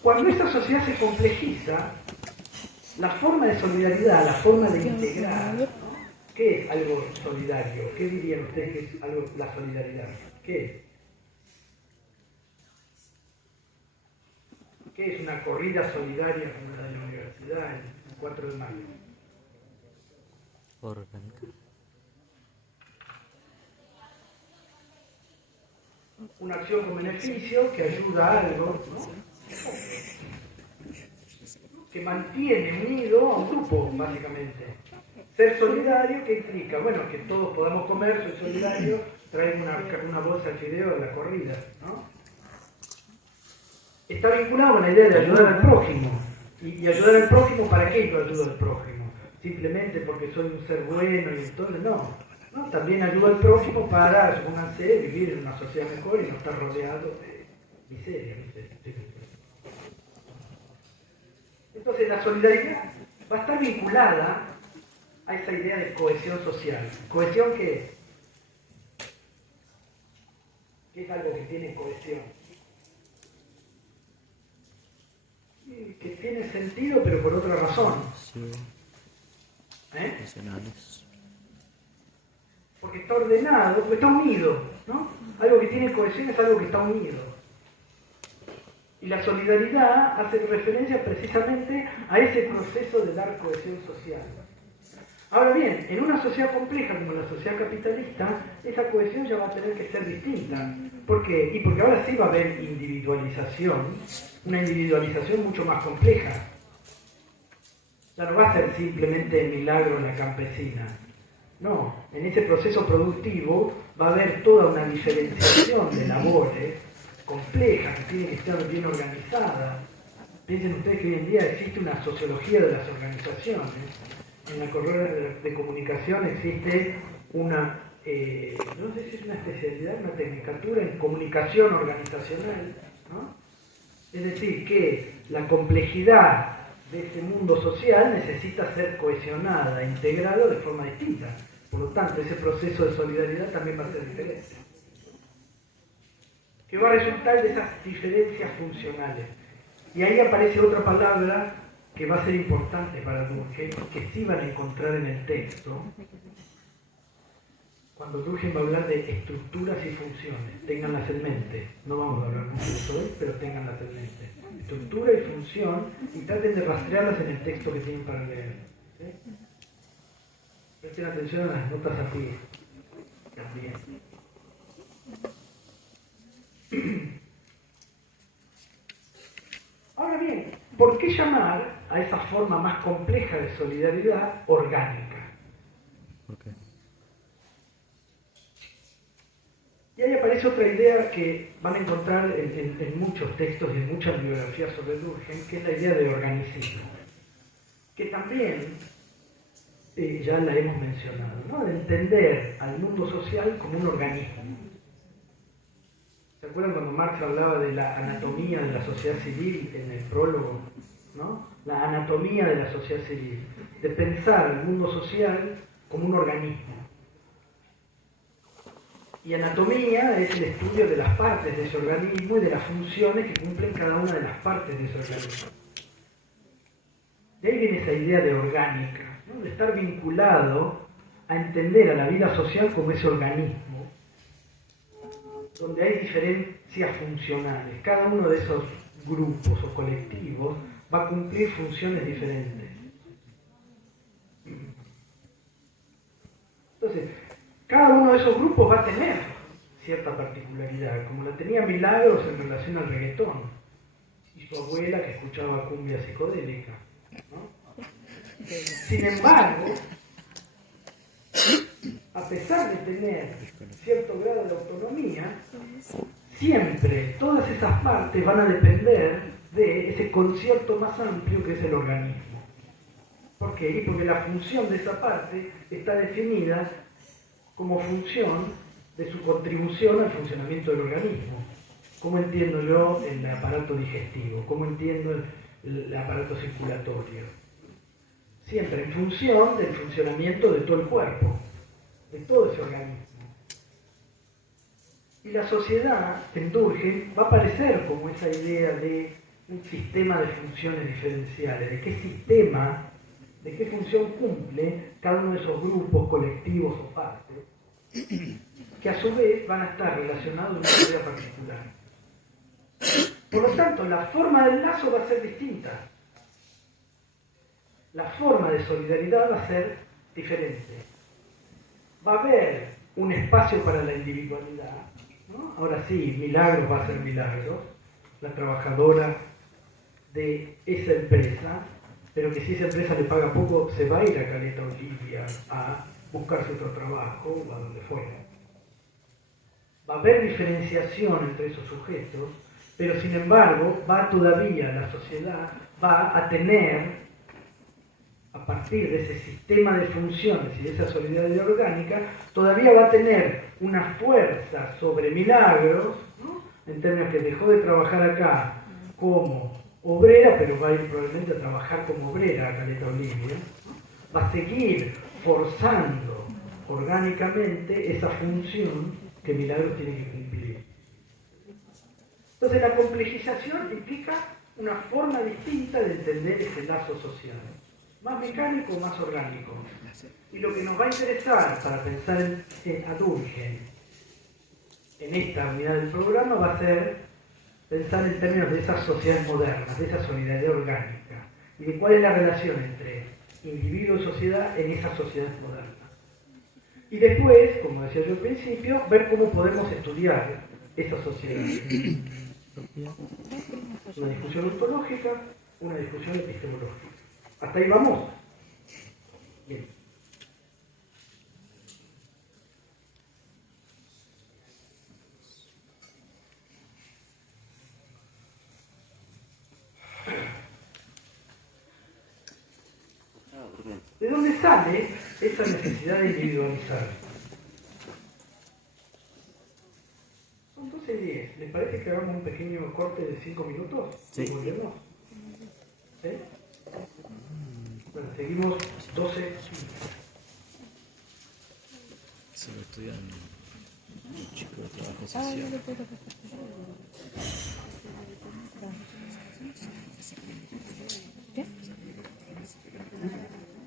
Cuando esta sociedad se complejiza, la forma de solidaridad, la forma de integrar, ¿no? ¿Qué es algo solidario? ¿Qué dirían ustedes que es algo, la solidaridad? ¿Qué es? ¿Qué es una corrida solidaria como la de la universidad el 4 de mayo? Orgánica. Una acción con beneficio que ayuda a algo, ¿no? que mantiene unido a un grupo, básicamente. Ser solidario, ¿qué implica? Bueno, que todos podamos comer, soy solidario, traen una bolsa de fideo de la corrida, ¿no? Está vinculado con la idea de ayudar al prójimo. ¿Y ayudar al prójimo para qué yo ayudo al prójimo? Simplemente porque soy un ser bueno y entonces no. ¿No? También ayuda al prójimo para, supónganse, vivir en una sociedad mejor y no estar rodeado de miseria. Entonces la solidaridad va a estar vinculada a esa idea de cohesión social. ¿Cohesión qué es? ¿Qué es algo que tiene cohesión? Y que tiene sentido pero por otra razón. Nacionales. Porque está ordenado, porque está unido, ¿no? Algo que tiene cohesión es algo que está unido. Y la solidaridad hace referencia precisamente a ese proceso de dar cohesión social. Ahora bien, en una sociedad compleja como la sociedad capitalista, esa cohesión ya va a tener que ser distinta. ¿Por qué? Y porque ahora sí va a haber individualización, una individualización mucho más compleja. Ya no va a ser simplemente el milagro en la campesina. No, en ese proceso productivo va a haber toda una diferenciación de labores complejas que tiene que estar bien organizada. Piensen ustedes que hoy en día existe una sociología de las organizaciones. En la carrera de comunicación existe una, no sé si es una especialidad, una tecnicatura en comunicación organizacional, ¿no? Es decir, que la complejidad de ese mundo social necesita ser cohesionada, integrada de forma distinta. Por lo tanto, ese proceso de solidaridad también va a ser diferente. Que va a resultar de esas diferencias funcionales. Y ahí aparece otra palabra que va a ser importante para Durkheim, que sí van a encontrar en el texto, cuando Durkheim va a hablar de estructuras y funciones. Ténganlas en mente. No vamos a hablar mucho de eso hoy, pero ténganlas en mente. Estructura y función, y traten de rastrearlas en el texto que tienen para leer. ¿Sí? Presten atención a las notas aquí también. Ahora bien, ¿por qué llamar a esa forma más compleja de solidaridad orgánica? ¿Por qué? Y ahí aparece otra idea que van a encontrar en muchos textos y en muchas bibliografías sobre Durkheim, que es la idea de organicismo, que también ya la hemos mencionado, ¿no? De entender al mundo social como un organismo. ¿Se acuerdan cuando Marx hablaba de la anatomía de la sociedad civil en el prólogo? ¿No? La anatomía de la sociedad civil, de pensar el mundo social como un organismo. Y anatomía es el estudio de las partes de ese organismo y de las funciones que cumplen cada una de las partes de ese organismo. De ahí viene esa idea de orgánica, ¿no? De estar vinculado a entender a la vida social como ese organismo, donde hay diferencias funcionales. Cada uno de esos grupos o colectivos va a cumplir funciones diferentes. Entonces, cada uno de esos grupos va a tener cierta particularidad, como la tenía Milagros en relación al reggaetón, y su abuela que escuchaba cumbia psicodélica, ¿no? Sin embargo, a pesar de tener cierto grado de autonomía, siempre todas esas partes van a depender de ese concierto más amplio que es el organismo. ¿Por qué? Porque la función de esa parte está definida como función de su contribución al funcionamiento del organismo. ¿Cómo entiendo yo el aparato digestivo? ¿Cómo entiendo el aparato circulatorio? Siempre en función del funcionamiento de todo el cuerpo, de todo ese organismo. Y la sociedad, en Durkheim, va a aparecer como esa idea de un sistema de funciones diferenciales, de qué sistema, de qué función cumple cada uno de esos grupos, colectivos o partes, que a su vez van a estar relacionados de una manera particular. Por lo tanto, la forma del lazo va a ser distinta. La forma de solidaridad va a ser diferente. Va a haber un espacio para la individualidad, ¿no? Ahora sí, Milagros va a ser Milagros, la trabajadora de esa empresa pero que si esa empresa le paga poco, se va a ir a Caleta Olivia a buscarse otro trabajo o a donde fuera. Va a haber diferenciación entre esos sujetos, pero sin embargo todavía la sociedad va a tener, a partir de ese sistema de funciones y de esa solidaridad orgánica, todavía va a tener una fuerza sobre Milagros, ¿no? En términos que dejó de trabajar acá como obrera, pero va a ir probablemente a trabajar como obrera a Caleta Olivia, ¿no? Va a seguir forzando orgánicamente esa función que Milagros tiene que cumplir. Entonces la complejización implica una forma distinta de entender ese lazo social, más mecánico, más orgánico. Y lo que nos va a interesar para pensar en Adurgen, en esta unidad del programa, va a ser pensar en términos de esas sociedades modernas, de esa solidaridad orgánica, y de cuál es la relación entre individuo y sociedad en esas sociedades modernas. Y después, como decía yo al principio, ver cómo podemos estudiar esas sociedades. Una discusión ontológica, una discusión epistemológica. ¿Hasta ahí vamos? Bien. ¿De dónde sale esa necesidad de individualizar? Son 12:10. ¿Les parece que hagamos un pequeño corte de 5 minutos? Sí. ¿Volvemos? ¿Sí? Bueno, seguimos 12. Se lo estudian un chico de trabajo social. ¿Qué?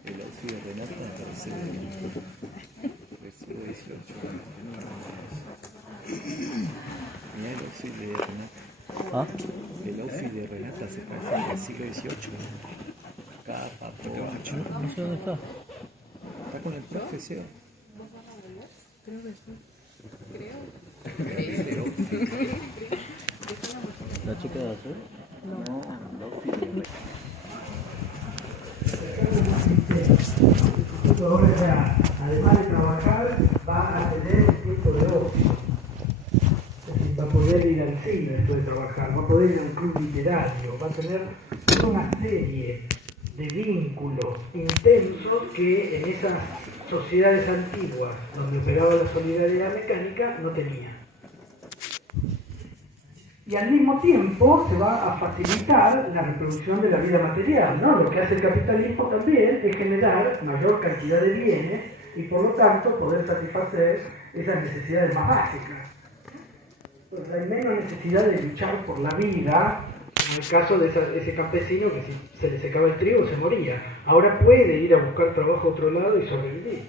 El outfit de Renata parece recibe 18. Mira el outfit de Renata. ¿Ah? El outfit de Renata se parece al siglo XVIII. Capa, pocho. No sé dónde está. Está con el profe, Seo. Creo que sí. ¿La chica de azul? Ahora ya, además de trabajar, va a tener un tiempo de ocio. Es decir, va a poder ir al cine después de trabajar, va a poder ir a un club literario, va a tener toda una serie de vínculos intensos que en esas sociedades antiguas, donde operaba la solidaridad mecánica, no tenía. Y al mismo tiempo se va a facilitar la reproducción de la vida material, ¿no? Lo que hace el capitalismo también es generar mayor cantidad de bienes y por lo tanto poder satisfacer esas necesidades más básicas. Pues hay menos necesidad de luchar por la vida, en el caso de ese campesino que si se le secaba el trigo se moría. Ahora puede ir a buscar trabajo a otro lado y sobrevivir.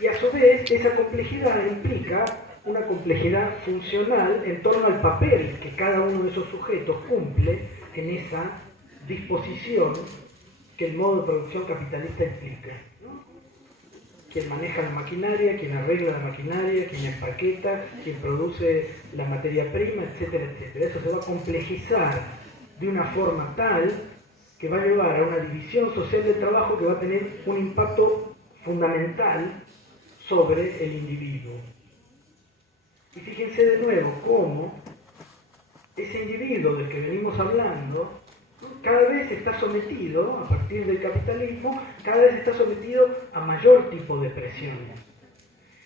Y a su vez esa complejidad implica una complejidad funcional en torno al papel que cada uno de esos sujetos cumple en esa disposición que el modo de producción capitalista implica, ¿no? Quien maneja la maquinaria, quien arregla la maquinaria, quien empaqueta, quien produce la materia prima, etcétera, etcétera. Eso se va a complejizar de una forma tal que va a llevar a una división social del trabajo que va a tener un impacto fundamental sobre el individuo. Y fíjense de nuevo cómo ese individuo del que venimos hablando cada vez está sometido, a partir del capitalismo, cada vez está sometido a mayor tipo de presiones.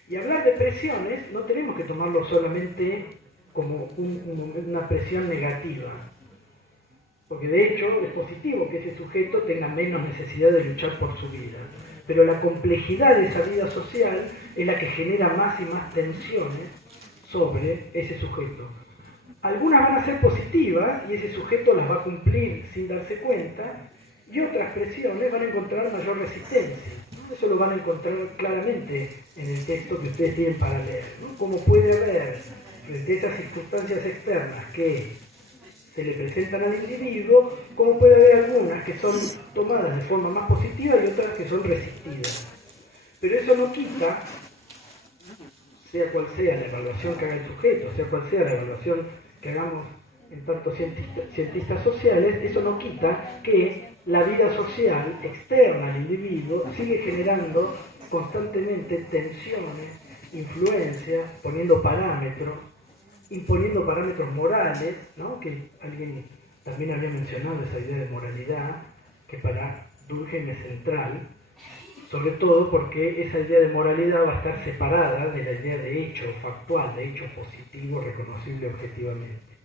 Y hablar de presiones no tenemos que tomarlo solamente como una presión negativa, porque de hecho es positivo que ese sujeto tenga menos necesidad de luchar por su vida. Pero la complejidad de esa vida social es la que genera más y más tensiones sobre ese sujeto. Algunas van a ser positivas y ese sujeto las va a cumplir sin darse cuenta, y otras presiones van a encontrar mayor resistencia. Eso lo van a encontrar claramente en el texto que ustedes tienen para leer, ¿no? Cómo puede haber, frente a esas circunstancias externas que se le presentan al individuo, cómo puede haber algunas que son tomadas de forma más positiva y otras que son resistidas. Pero eso no quita, sea cual sea la evaluación que haga el sujeto, sea cual sea la evaluación que hagamos en tanto cientistas sociales, eso no quita que la vida social externa al individuo sigue generando constantemente tensiones, influencias, poniendo parámetros, imponiendo parámetros morales, ¿no? Que alguien también había mencionado esa idea de moralidad, que para Durkheim es central, sobre todo porque esa idea de moralidad va a estar separada de la idea de hecho factual, de hecho positivo, reconocible objetivamente.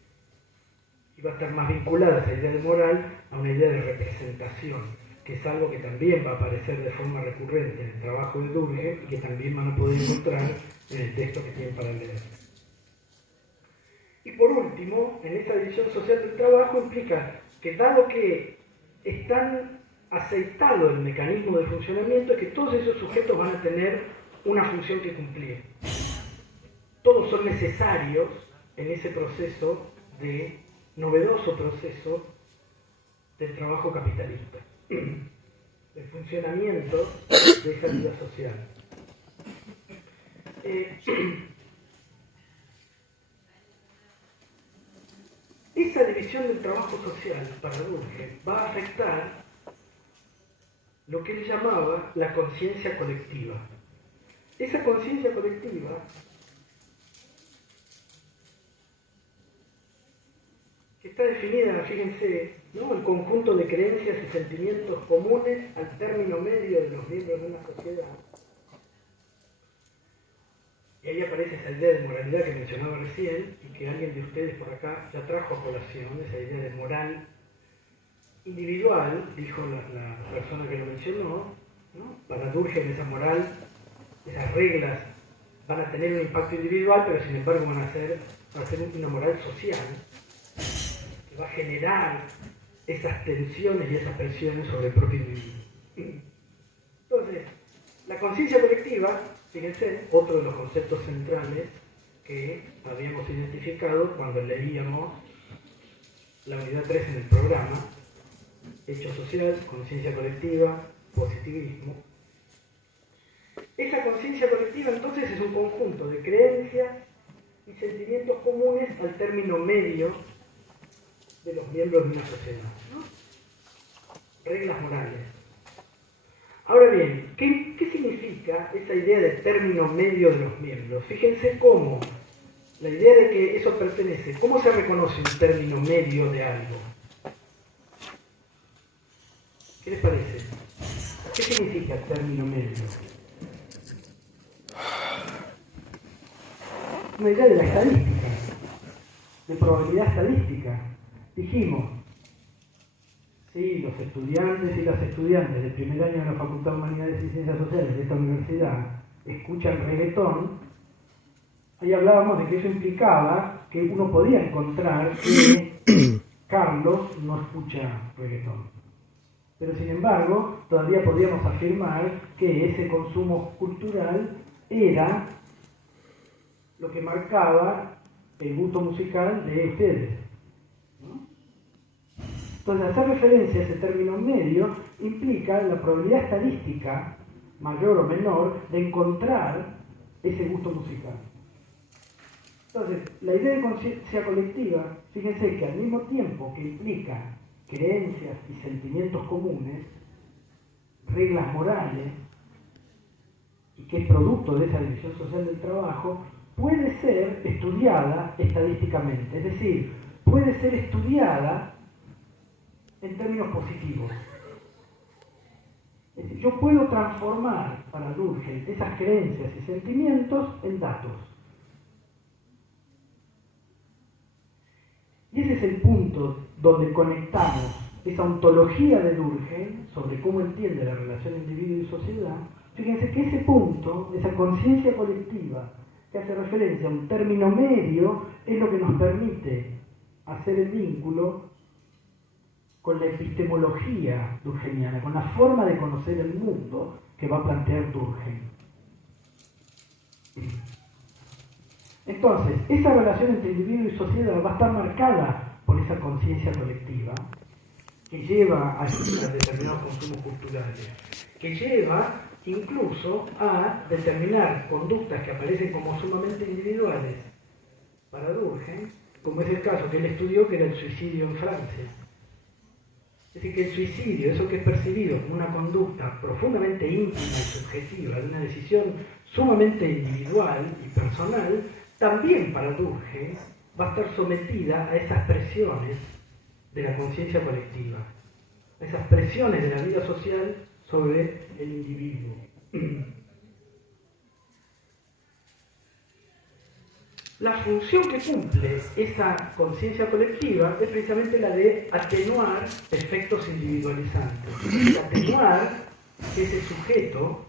Y va a estar más vinculada esa idea de moral a una idea de representación, que es algo que también va a aparecer de forma recurrente en el trabajo de Durkheim y que también van a poder encontrar en el texto que tienen para leer. Y por último, en esta división social del trabajo implica que dado que es tan aceitado el mecanismo de funcionamiento, es que todos esos sujetos van a tener una función que cumplir. Todos son necesarios en ese proceso novedoso proceso del trabajo capitalista, el funcionamiento de esa vida social. Esa división del trabajo social para Durkheim va a afectar lo que él llamaba la conciencia colectiva. Esa conciencia colectiva que está definida, fíjense, ¿no? El conjunto de creencias y sentimientos comunes al término medio de los miembros de una sociedad. Y ahí aparece esa idea de moralidad que mencionaba recién y que alguien de ustedes por acá ya trajo a colación, esa idea de moral individual, dijo la persona que lo mencionó, ¿no? Para Durkheim esa moral, esas reglas van a tener un impacto individual, pero sin embargo van a ser una moral social, que va a generar esas tensiones y esas presiones sobre el propio individuo. Entonces, la conciencia colectiva, fíjense, otro de los conceptos centrales que habíamos identificado cuando leíamos la unidad 3 en el programa, hecho social, conciencia colectiva, positivismo. Esa conciencia colectiva entonces es un conjunto de creencias y sentimientos comunes al término medio de los miembros de una sociedad, ¿no? Reglas morales. Ahora bien, ¿qué significa esa idea de término medio de los miembros? Fíjense cómo la idea de que eso pertenece, ¿cómo se reconoce un término medio de algo? ¿Qué les parece? ¿Qué significa término medio? Una idea de la estadística, de probabilidad estadística. Dijimos, sí, los estudiantes y las estudiantes del primer año de la Facultad de Humanidades y Ciencias Sociales de esta universidad escuchan reggaetón. Ahí hablábamos de que eso implicaba que uno podía encontrar que Carlos no escucha reggaetón. Pero sin embargo, todavía podíamos afirmar que ese consumo cultural era lo que marcaba el gusto musical de ustedes, ¿no? Entonces, hacer referencia a ese término medio implica la probabilidad estadística, mayor o menor, de encontrar ese gusto musical. Entonces, la idea de conciencia colectiva, fíjense que al mismo tiempo que implica creencias y sentimientos comunes, reglas morales, y que es producto de esa división social del trabajo, puede ser estudiada estadísticamente, es decir, puede ser estudiada en términos positivos. Es decir, yo puedo transformar para Durkheim esas creencias y sentimientos en datos. Y ese es el punto donde conectamos esa ontología de Durkheim sobre cómo entiende la relación individuo y sociedad. Fíjense que ese punto, esa conciencia colectiva que hace referencia a un término medio, es lo que nos permite hacer el vínculo con la epistemología durkheimiana, con la forma de conocer el mundo que va a plantear Durkheim. Entonces, esa relación entre individuo y sociedad va a estar marcada por esa conciencia colectiva que lleva a determinados consumos culturales, que lleva incluso a determinar conductas que aparecen como sumamente individuales para Durkheim, como es el caso que él estudió, que era el suicidio en Francia. Es decir, que el suicidio, eso que es percibido como una conducta profundamente íntima y subjetiva, de una decisión sumamente individual y personal, también para Durkheim va a estar sometida a esas presiones de la conciencia colectiva, a esas presiones de la vida social sobre el individuo. La función que cumple esa conciencia colectiva es precisamente la de atenuar efectos individualizantes, atenuar que ese sujeto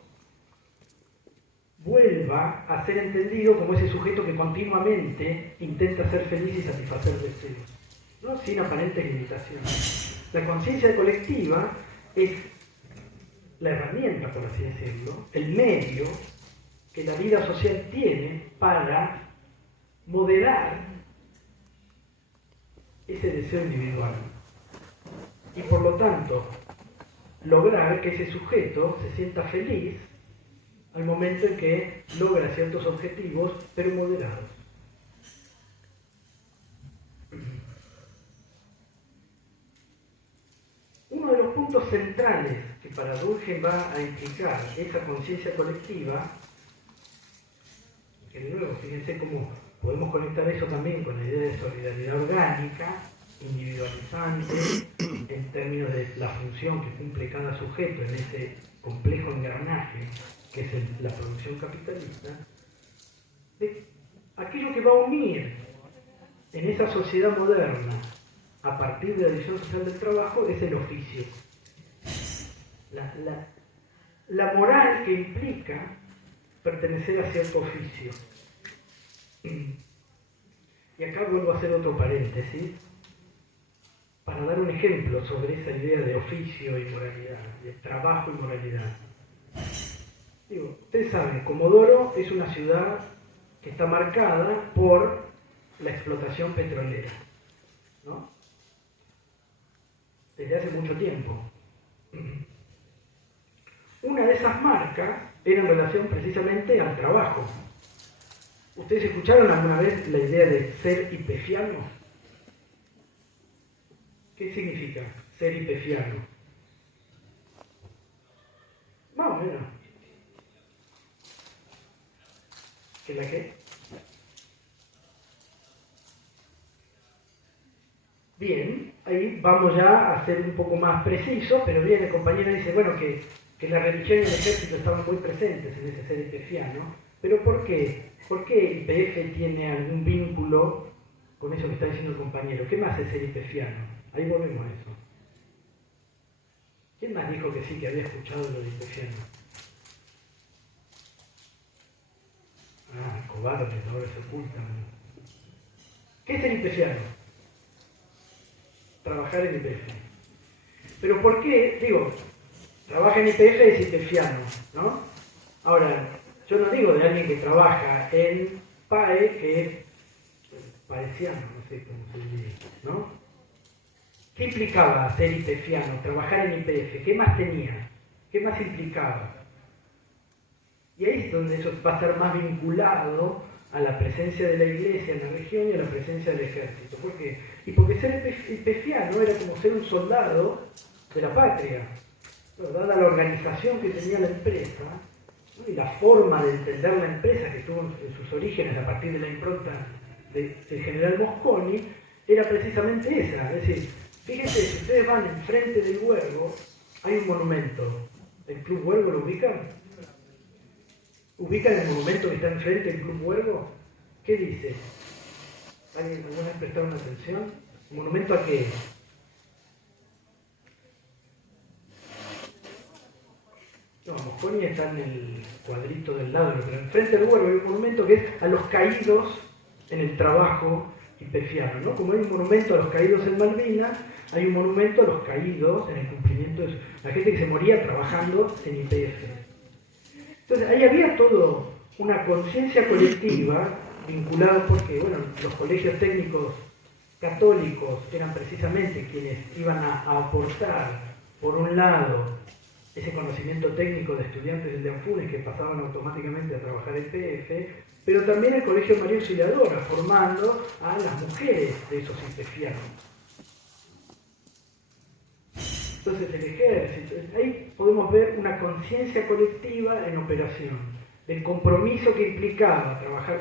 vuelva a ser entendido como ese sujeto que continuamente intenta ser feliz y satisfacer deseos, ¿no? Sin aparentes limitaciones. La conciencia colectiva es la herramienta, por así decirlo, el medio que la vida social tiene para moderar ese deseo individual y por lo tanto lograr que ese sujeto se sienta feliz al momento en que logra ciertos objetivos pero moderados. Uno de los puntos centrales que para Durkheim va a implicar esa conciencia colectiva, que de nuevo, fíjense cómo podemos conectar eso también con la idea de solidaridad orgánica, individualizante, en términos de la función que cumple cada sujeto en ese complejo engranaje que es la producción capitalista, de aquello que va a unir en esa sociedad moderna, a partir de la división social del trabajo, es el oficio. La moral que implica pertenecer a cierto oficio. Y acá vuelvo a hacer otro paréntesis para dar un ejemplo sobre esa idea de oficio y moralidad, de trabajo y moralidad. Digo, ustedes saben, Comodoro es una ciudad que está marcada por la explotación petrolera, ¿no? Desde hace mucho tiempo. Una de esas marcas era en relación precisamente al trabajo. ¿Ustedes escucharon alguna vez la idea de ser hipefiano? ¿Qué significa ser hipefiano? Más o menos. ¿Qué la qué? Bien, ahí vamos ya a ser un poco más precisos, pero bien, el compañero dice, bueno, que la religión y el ejército estaban muy presentes en ese ser hipefiano, pero ¿por qué? ¿Por qué YPF tiene algún vínculo con eso que está diciendo el compañero? ¿Qué más es ser hipefiano? Ahí volvemos a eso. ¿Quién más dijo que sí, que había escuchado lo de hipefiano? Ah, cobardes, ahora se ocultan. ¿Qué es ser hipefiano? Trabajar en YPF. ¿Pero por qué? Digo, trabaja en YPF es hipefiano, ¿no? Ahora, yo no digo de alguien que trabaja en PAE, que es paeciano, no sé cómo se dice, ¿no? ¿Qué implicaba ser YPFiano, trabajar en YPF? ¿Qué más tenía? ¿Qué más implicaba? Y ahí es donde eso va a estar más vinculado a la presencia de la iglesia en la región y a la presencia del ejército. ¿Por qué? Y porque ser YPFiano era como ser un soldado de la patria. Pero dada la organización que tenía la empresa, ¿no? Y la forma de entender la empresa que tuvo en sus orígenes a partir de la impronta del general Mosconi, era precisamente esa. Es decir, fíjense, si ustedes van enfrente del Huergo, hay un monumento. ¿El Club Huergo lo ubican? ¿Ubican el monumento que está enfrente del Club Huergo? ¿Qué dice? ¿Alguien alguna vez prestaron atención? ¿El monumento a qué? No, Mosconi está en el cuadrito del lado, pero enfrente del Huergo hay un monumento que es a los caídos en el trabajo YPFiano, ¿no? Como hay un monumento a los caídos en Malvinas, hay un monumento a los caídos en el cumplimiento de la gente que se moría trabajando en YPF. Entonces ahí había todo una conciencia colectiva vinculada porque, bueno, los colegios técnicos católicos eran precisamente quienes iban a aportar, por un lado, ese conocimiento técnico de estudiantes de Anfunes que pasaban automáticamente a trabajar en IPF, pero también el Colegio María Auxiliadora, formando a las mujeres de esos IPFianos. Entonces el ejército, ahí podemos ver una conciencia colectiva en operación, del compromiso que implicaba trabajar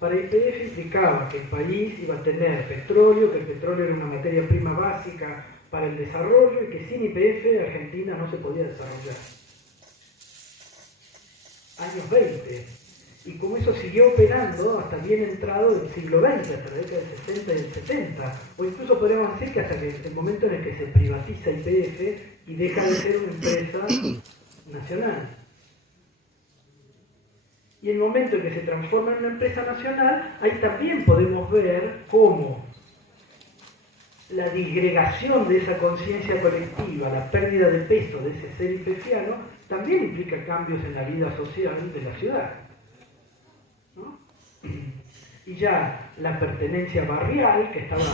para IPF, implicaba que el país iba a tener petróleo, que el petróleo era una materia prima básica para el desarrollo y que sin YPF Argentina no se podía desarrollar. Años 20. Y como eso siguió operando hasta bien entrado del siglo XX, hasta la década del 60 y del 70, o incluso podríamos decir que hasta el momento en el que se privatiza YPF y deja de ser una empresa nacional. Y el momento en que se transforma en una empresa nacional, ahí también podemos ver cómo la disgregación de esa conciencia colectiva, la pérdida de peso de ese ser YPFiano, también implica cambios en la vida social de la ciudad, ¿no? Y ya la pertenencia barrial, que estaba,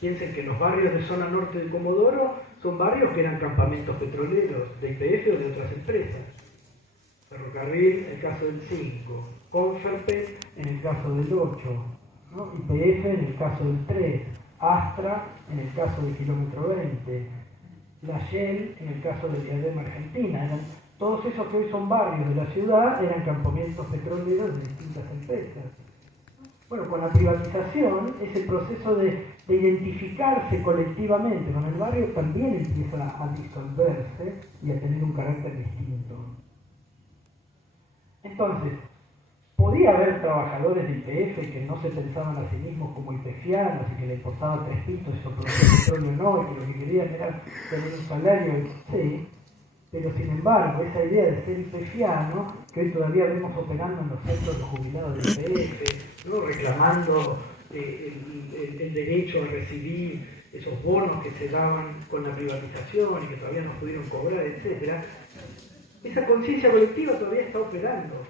piensen que los barrios de zona norte de Comodoro son barrios que eran campamentos petroleros de YPF o de otras empresas. Ferrocarril, en el caso del 5, Conferpe, en el caso del 8, ¿no? YPF en el caso del 3, Astra en el caso del kilómetro 20, la Shell en el caso del Diadema Argentina. Todos esos que hoy son barrios de la ciudad eran campamentos petroleros de distintas empresas. Bueno, con la privatización, ese proceso de identificarse colectivamente con el barrio también empieza a disolverse y a tener un carácter distinto. Entonces, podía haber trabajadores de YPF que no se pensaban a sí mismos como YPFianos y que le importaba 3 pitos y producir petróleo no, y que lo que querían era tener un salario, sí, pero sin embargo, esa idea de ser YPFiano, que hoy todavía vemos operando en los centros de jubilados de YPF, ¿no? Reclamando el derecho a recibir esos bonos que se daban con la privatización y que todavía no pudieron cobrar, etc. Esa conciencia colectiva todavía está operando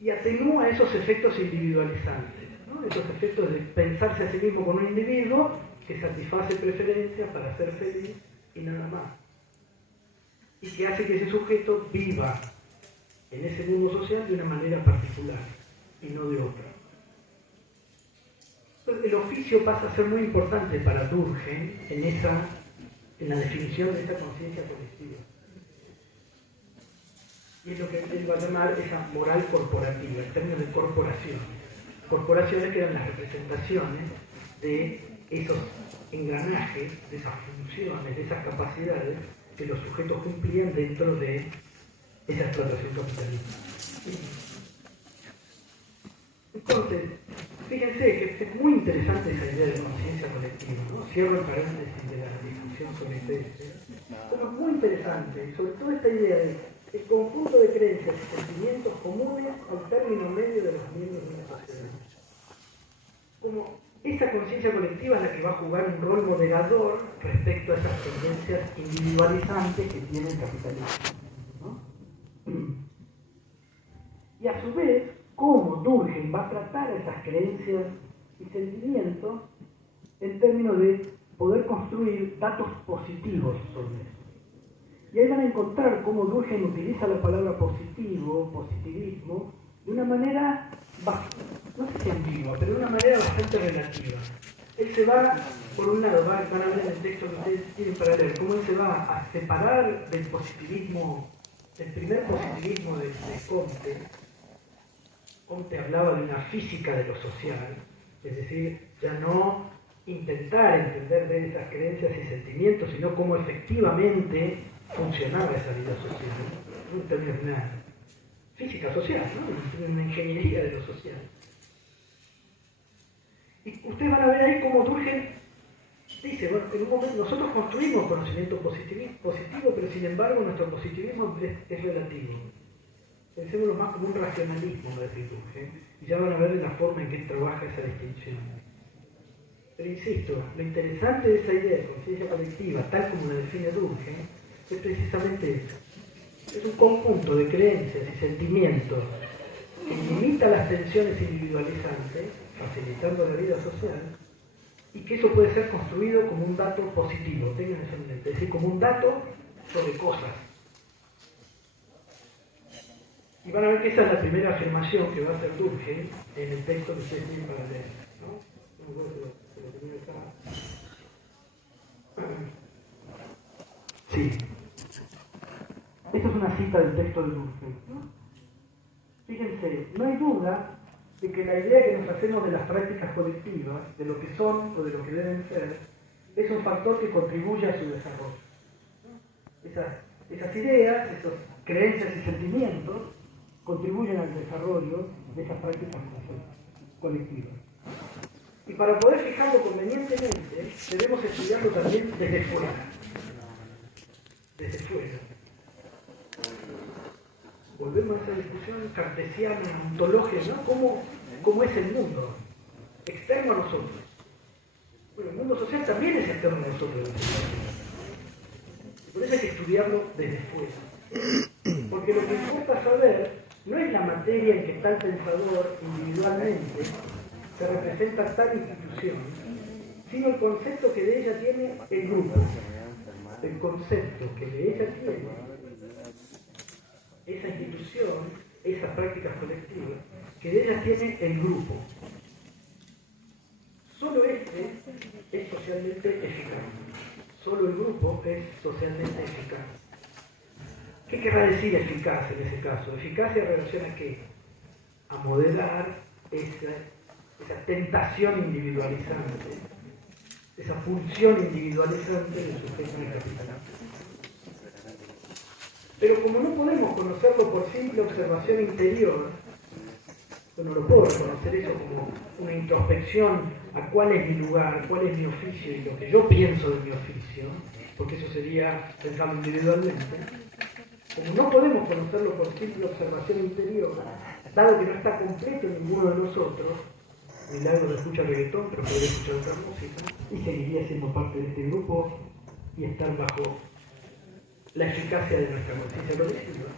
y atenúa esos efectos individualizantes, ¿no? Esos efectos de pensarse a sí mismo con un individuo que satisface preferencias para ser feliz y nada más, y que hace que ese sujeto viva en ese mundo social de una manera particular y no de otra. Entonces, el oficio pasa a ser muy importante para Durkheim en la definición de esa conciencia colectiva. Y es lo que él va a llamar esa moral corporativa, en términos de corporaciones. Corporaciones que eran las representaciones de esos engranajes, de esas funciones, de esas capacidades que los sujetos cumplían dentro de esa explotación capitalista. Entonces, fíjense que es muy interesante esa idea de conciencia colectiva, ¿no? Cierro el paréntesis de la discusión sobre esto. Pero es muy interesante, sobre todo esta idea de el conjunto de creencias y sentimientos comunes al término medio de los miembros de una sociedad. Como esa conciencia colectiva es la que va a jugar un rol moderador respecto a esas tendencias individualizantes que tiene el capitalismo, ¿no? Y a su vez, cómo Durkheim va a tratar esas creencias y sentimientos en términos de poder construir datos positivos sobre eso. Y ahí van a encontrar cómo Durkheim utiliza la palabra positivo, positivismo, de una manera, no sé si ambigua, pero de una manera bastante relativa. Él se va, por un lado, van a ver en el texto que ustedes tienen para leer, cómo él se va a separar del positivismo, del primer positivismo de Comte. Comte hablaba de una física de lo social, es decir, ya no intentar entender de esas creencias y sentimientos, sino cómo efectivamente funcionaba esa vida social, ¿no? En términos de una física social, ¿no? Una ingeniería de lo social. Y ustedes van a ver ahí cómo Durkheim dice, bueno, en un momento nosotros construimos conocimiento positivo, pero sin embargo nuestro positivismo es relativo. Pensémoslo más como un racionalismo, va a decir Durkheim, y ya van a ver la forma en que él trabaja esa distinción. Pero insisto, lo interesante de esa idea de conciencia colectiva, tal como la define Durkheim, es precisamente eso. Es un conjunto de creencias y sentimientos que limita las tensiones individualizantes, facilitando la vida social, y que eso puede ser construido como un dato positivo, tengan eso en mente, es decir, como un dato sobre cosas. Y van a ver que esa es la primera afirmación que va a hacer Durkheim en el texto que ustedes tienen para leer, ¿no? No me acuerdo si lo tenía acá. Sí. Esta es una cita del texto de Durkheim, ¿no? Fíjense, no hay duda de que la idea que nos hacemos de las prácticas colectivas, de lo que son o de lo que deben ser, es un factor que contribuye a su desarrollo. Esas ideas, esas creencias y sentimientos contribuyen al desarrollo de esas prácticas colectivas. Y para poder fijarlo convenientemente, debemos estudiarlo también desde fuera. Desde fuera. Volvemos a esa discusión cartesiana, ontológica, ¿no? ¿Cómo es el mundo? Externo a nosotros. Bueno, el mundo social también es externo a nosotros. Por eso hay que estudiarlo desde fuera. Porque lo que importa saber no es la materia en que tal pensador individualmente se representa tal institución, sino el concepto que de ella tiene el grupo. El concepto que de ella tiene esa institución, esas prácticas colectivas, que de ellas tiene el grupo. Solo este es socialmente eficaz. Solo el grupo es socialmente eficaz. ¿Qué querrá decir eficaz en ese caso? Eficacia en relación a qué? A modelar esa tentación individualizante, esa función individualizante del sujeto y capital. Pero como no podemos conocerlo por simple observación interior, yo no lo puedo reconocer eso como una introspección a cuál es mi lugar, cuál es mi oficio y lo que yo pienso de mi oficio, porque eso sería pensarlo individualmente. Como no podemos conocerlo por simple observación interior, dado que no está completo en ninguno de nosotros, Milagro no escucha reggaetón, pero podría escuchar otra música, y seguiría siendo parte de este grupo y estar bajo la eficacia de nuestra conciencia colectiva.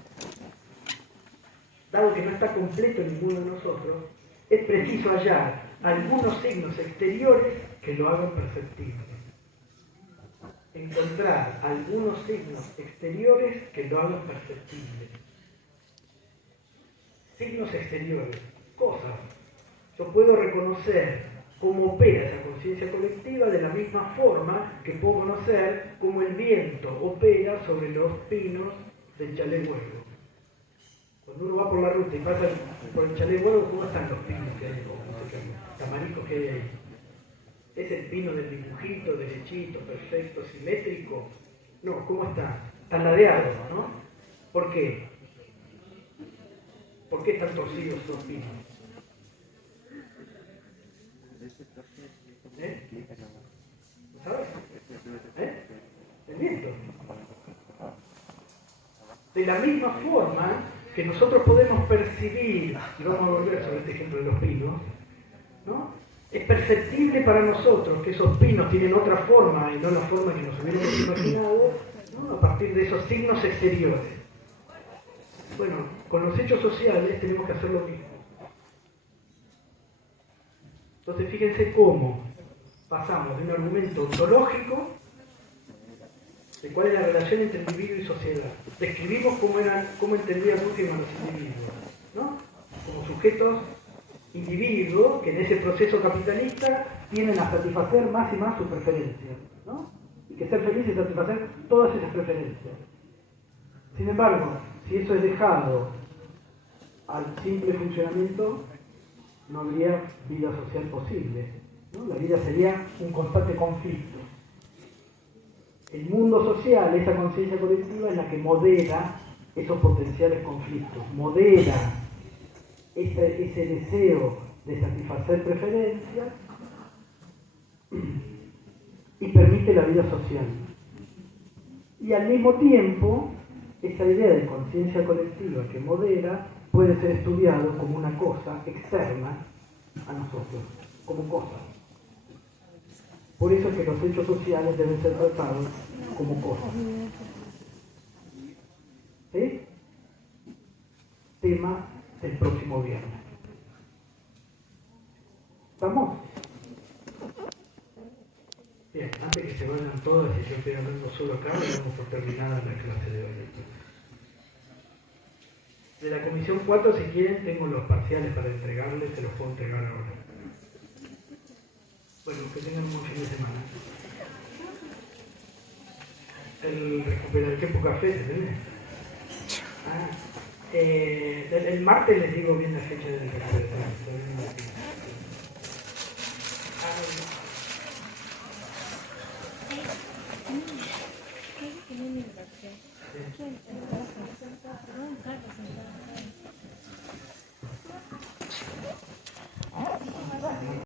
Dado que no está completo en ninguno de nosotros, es preciso hallar algunos signos exteriores que lo hagan perceptible. Encontrar algunos signos exteriores que lo hagan perceptible. Signos exteriores, cosas. Yo puedo reconocer cómo opera esa conciencia colectiva de la misma forma que puedo conocer cómo el viento opera sobre los pinos del Chalet Huevo. Cuando uno va por la ruta y pasa por el Chalet Huevo, ¿cómo están los pinos que hay? Los tamaricos que hay ahí. ¿Es el pino del dibujito, derechito, perfecto, simétrico? No, ¿cómo está? Están ladeados, ¿no? ¿Por qué? ¿Por qué están torcidos los pinos? ¿Lo sabes? El viento. De la misma forma que nosotros podemos percibir, y vamos a volver sobre este ejemplo de los pinos, ¿no? Es perceptible para nosotros que esos pinos tienen otra forma y no la forma que nos hubiéramos imaginado, ¿no? A partir de esos signos exteriores. Bueno, con los hechos sociales tenemos que hacer lo mismo. Entonces fíjense cómo pasamos de un argumento ontológico, de cuál es la relación entre individuo y sociedad. Describimos cómo entendía Durkheim a los individuos, ¿no? Como sujetos individuos que en ese proceso capitalista tienen a satisfacer más y más sus preferencias, ¿no? Y que ser feliz es satisfacer todas esas preferencias. Sin embargo, si eso es dejado al simple funcionamiento, no habría vida social posible, ¿no? La vida sería un constante conflicto. El mundo social, esa conciencia colectiva, es la que modera esos potenciales conflictos, modera ese deseo de satisfacer preferencias y permite la vida social. Y al mismo tiempo, esa idea de conciencia colectiva que modera puede ser estudiado como una cosa externa a nosotros, como cosa. Por eso es que los hechos sociales deben ser tratados como cosas. ¿Sí? Tema del próximo viernes. ¿Estamos? Bien, antes que se vayan todas y yo estoy hablando solo acá, vamos por terminada la clase de hoy. De la comisión 4, si quieren, tengo los parciales para entregarles, se los puedo entregar ahora. Bueno, que tengan un buen fin de semana. El recuperar, qué poca fe tenés. El martes les digo bien la fecha del recuperación.